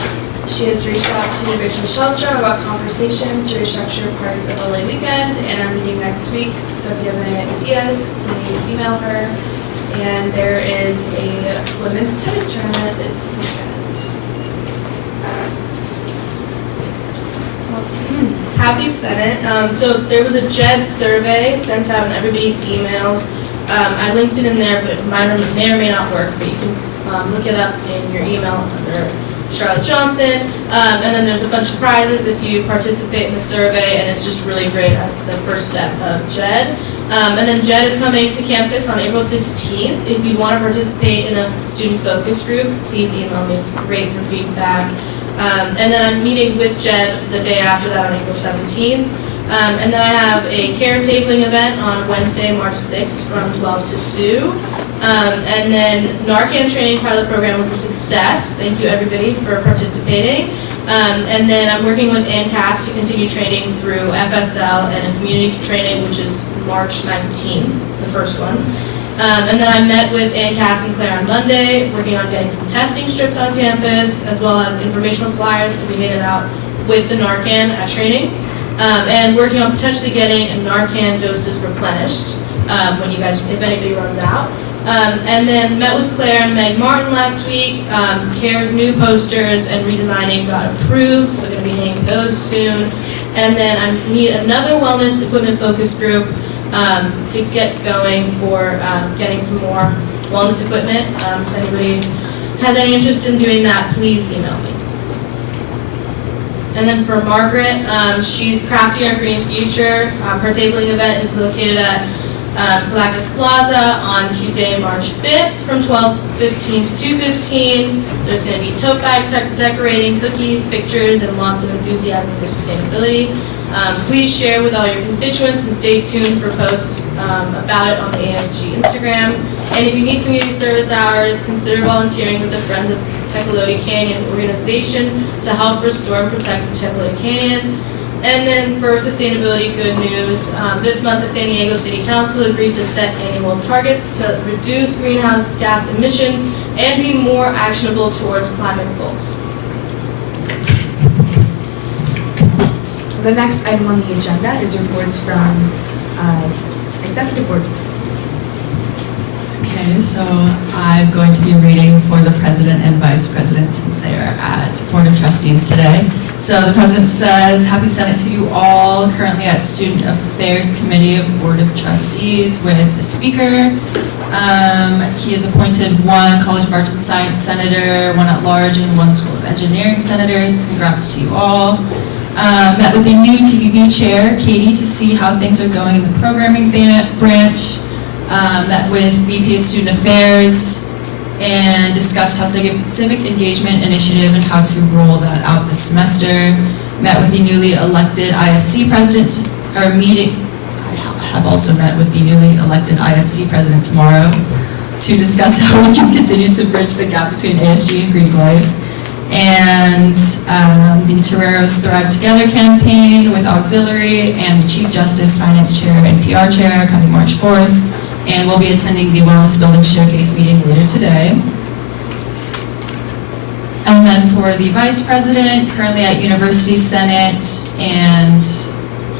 She has reached out to Rachel Shellstrom about conversations to restructure parts of LA Weekend and our meeting next week. So if you have any ideas, please email her. And there is a women's tennis tournament this weekend. Happy Senate. So there was a JED survey sent out in everybody's emails. I linked it in there, but it may or may not work. But you can look it up in your email under Charlotte Johnson, and then there's a bunch of prizes if you participate in the survey, and it's just really great as the first step of JED. And then JED is coming to campus on April 16th. If you want to participate in a student focus group, please email me. It's great for feedback. And then I'm meeting with JED the day after that on April 17th. And then I have a care tabling event on Wednesday, March 6th from 12 to 2. And then Narcan training pilot program was a success. Thank you everybody for participating. And then I'm working with ANCAS to continue training through FSL and a community training, which is March 19th, the first one. And then I met with ANCAS and Claire on Monday, working on getting some testing strips on campus, as well as informational flyers to be handed out with the Narcan at trainings. And working on potentially getting Narcan doses replenished when you guys, if anybody runs out. And then met with Claire and Meg Martin last week. CARE's new posters and redesigning got approved, so going to be hanging those soon. And then I need another wellness equipment focus group to get going for getting some more wellness equipment. If anybody has any interest in doing that, please email me. And then for Margaret, she's Crafty Our Green Future. Her tabling event is located at Calacas Plaza on Tuesday, March 5th from 12:15 to 2:15. There's going to be tote bag decorating, cookies, pictures, and lots of enthusiasm for sustainability. Please share with all your constituents and stay tuned for posts about it on the ASG Instagram. And if you need community service hours, consider volunteering with the Friends of Tecolote Canyon organization to help restore and protect Tecolote Canyon. And then for sustainability good news, this month the San Diego City Council agreed to set annual targets to reduce greenhouse gas emissions and be more actionable towards climate goals. The next item on the agenda is reports from Executive Board. Okay, so I'm going to be reading for the President and Vice President since they are at Board of Trustees today. So the President says, Happy Senate to you all, currently at Student Affairs Committee of Board of Trustees with the Speaker. He has appointed one College of Arts and Science Senator, one at large, and one School of Engineering Senators. Congrats to you all. Met with the new TVB Chair, Katie, to see how things are going in the programming branch. Met with VP of Student Affairs and discussed how civic engagement initiative and how to roll that out this semester. Met with the newly elected IFC president, I have also met with the newly elected IFC president tomorrow to discuss how we can continue to bridge the gap between ASG and Greek life. And the Toreros Thrive Together campaign with Auxiliary and the Chief Justice, Finance Chair, and PR Chair coming March 4th. And we'll be attending the Wellness Building Showcase meeting later today. And then for the Vice President, currently at University Senate, and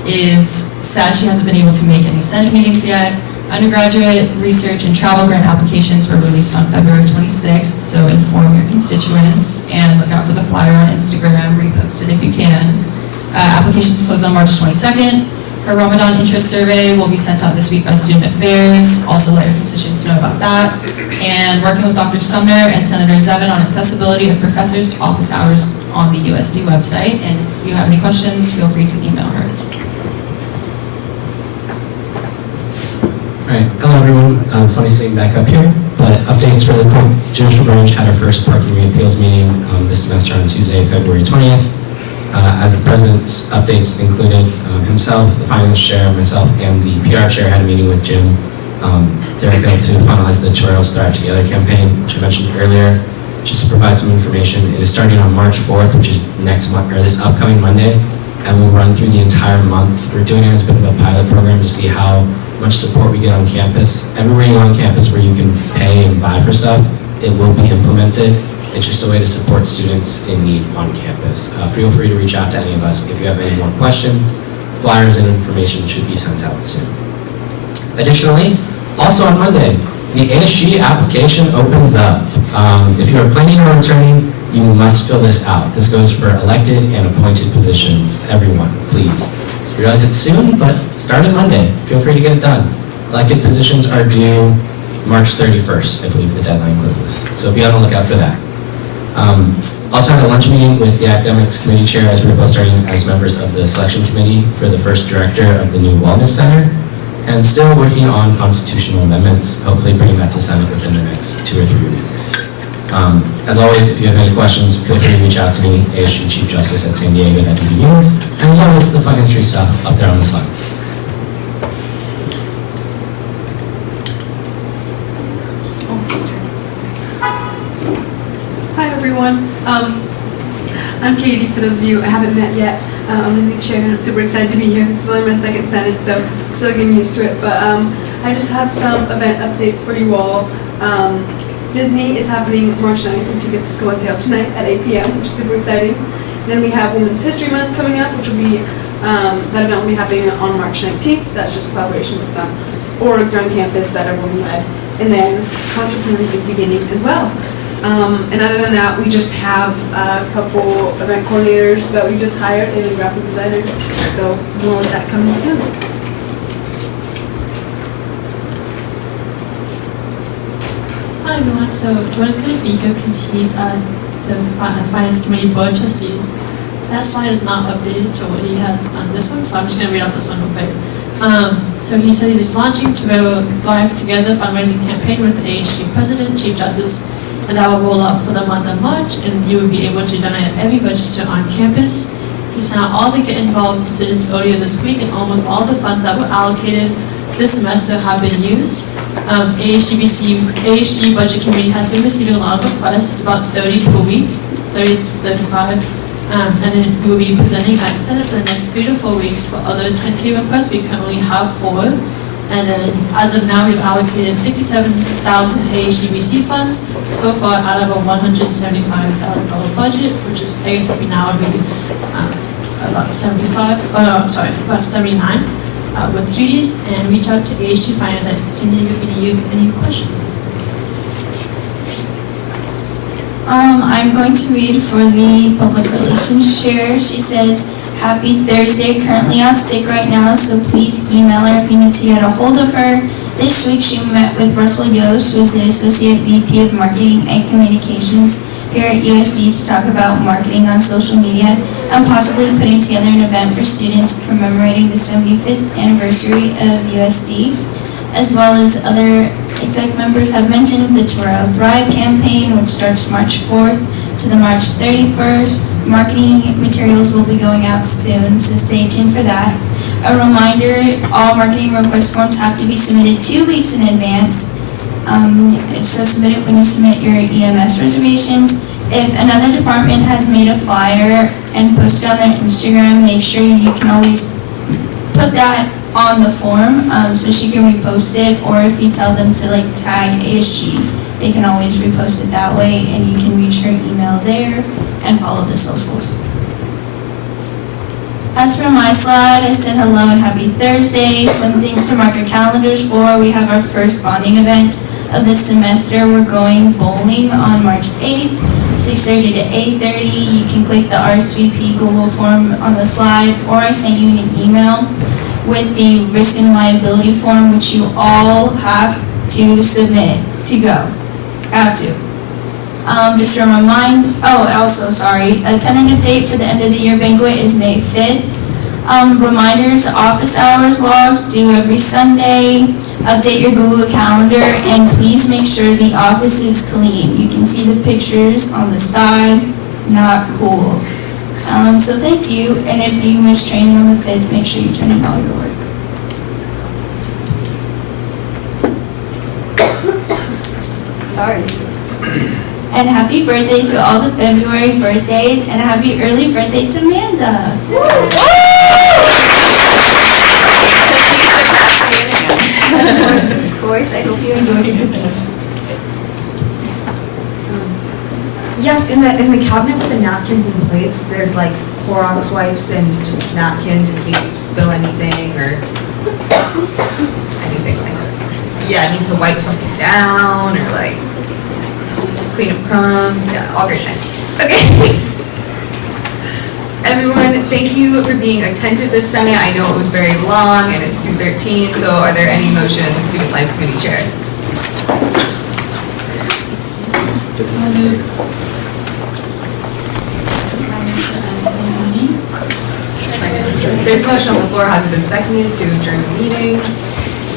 is sad she hasn't been able to make any Senate meetings yet. Undergraduate research and travel grant applications were released on February 26th, so inform your constituents constituents, and look out for the flyer on Instagram, repost it if you can. Applications close on March 22nd. Her Ramadan interest survey will be sent out this week by Student Affairs. Also let your constituents know about that. And working with Dr. Sumner and Senator Zevin on accessibility of professors' office hours on the USD website. And if you have any questions, feel free to email her. All right, hello everyone. Funny thing back up here, but updates really quick. Judicial Branch had our first parking reappeals meeting this semester on Tuesday, February 20th. As the president's updates included himself, the finance chair, myself, and the PR chair had a meeting with Jim Derrico to finalize the Tutorials Thrive Together campaign, which I mentioned earlier. Just to provide some information, it is starting on March 4th, which is next month, or this upcoming Monday, and will run through the entire month. We're doing it as a bit of a pilot program to see how much support we get on campus. Everywhere you go on campus where you can pay and buy for stuff, it will be implemented. It's just a way to support students in need on campus. Feel free to reach out to any of us if you have any more questions. Flyers and information should be sent out soon. Additionally, also on Monday, the ASG application opens up. If you are planning on returning, you must fill this out. This goes for elected and appointed positions. Everyone, please. I realize it's soon, but starting Monday, feel free to get it done. Elected positions are due March 31st, I believe the deadline closes. So be on the lookout for that. Also had a lunch meeting with the Academics Committee Chair as we were both starting as members of the selection committee for the first director of the new Wellness Center, and still working on constitutional amendments, hopefully bringing that to Senate within the next 2 or 3 weeks. As always, if you have any questions, feel free to reach out to me, ASG Chief Justice at San Diego.edu, and as always, the finance tree stuff up there on the slide. Hi everyone. I'm Katie, for those of you I haven't met yet. I'm the new chair and I'm super excited to be here. This is only my second Senate, so I'm still getting used to it. But I just have some event updates for you all. Disney is happening March 9th and tickets go on sale tonight at 8 p.m., which is super exciting. Then we have Women's History Month coming up, which will be, that event will be happening on March 19th. That's just a collaboration with some orgs around campus that are women-led. And then concert planning is beginning as well. And other than that, we just have a couple event coordinators that we just hired and a graphic designer. So more with that coming soon. Hi everyone, so Jordan couldn't be here because he's at the Finance Committee Board of Trustees. That slide is not updated to what he has on this one, so I'm just going to read off this one real quick. So he said he's launching to Thrive Together fundraising campaign with the ASG President, Chief Justice, and that will roll out for the month of March, and you will be able to donate at every register on campus. He sent out all the Get Involved decisions earlier this week, and almost all the funds that were allocated this semester have been used. ASG Budget Committee has been receiving a lot of requests. It's about 30 per week, 30 to 35. And then we will be presenting at Senate for the next 3 to 4 weeks for other 10K requests. We currently have 4. And then as of now, we've allocated 67,000 ASGBC funds so far out of a $175,000 budget, which is, I guess, now would be about 75, about 79 with duties. And reach out to ASG Finance at San Diego BDU if any questions. I'm going to read for the Public Relations Chair. She says, "Happy Thursday, currently out sick right now, so please email her if you need to get a hold of her." This week she met with Russell Yost, who is the Associate VP of Marketing and Communications here at USD, to talk about marketing on social media and possibly putting together an event for students commemorating the 75th anniversary of USD. As well as other exec members have mentioned, the Tutorial Thrive campaign, which starts March 4th to the March 31st. Marketing materials will be going out soon, so stay tuned for that. A reminder, all marketing request forms have to be submitted 2 weeks in advance. So submit it when you submit your EMS reservations. If another department has made a flyer and posted on their Instagram, make sure you can always put that on the form so she can repost it, or if you tell them to tag ASG, they can always repost it that way, and you can reach her email there and follow the socials. As for my slide, I said hello and happy Thursday. Some things to mark your calendars for. We have our first bonding event of the semester, we're going bowling on March 8th, 6:30 to 8:30. You can click the RSVP Google form on the slides, or I sent you an email with the risk and liability form, which you all have to submit to go. Have to. Just a reminder, a tentative date for the end of the year banquet is May 5th. Reminders, office hours logs due every Sunday. Update your Google Calendar, and please make sure the office is clean. You can see the pictures on the side, not cool. So thank you, and if you miss training on the 5th, make sure you turn in all your work. Sorry. And happy birthday to all the February birthdays, and a happy early birthday to Amanda. Of course, I hope you enjoyed your cookies. Yes, in the cabinet with the napkins and plates, there's like Clorox wipes and just napkins in case you spill anything or anything like that. Yeah, need to wipe something down or like clean up crumbs. Yeah, all great things. Okay. Everyone, thank you for being attentive this Senate. I know it was very long and it's 2:13, so are there any motions, Student Life Committee Chair? This motion on the floor has been seconded to adjourn the meeting.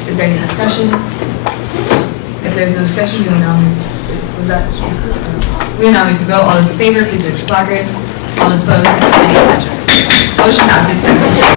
Is there any discussion? If there's no discussion, we will now move to, we will now move to vote. All those in favor, please raise your placards. All those opposed, any abstentions? Motion passes 7-0.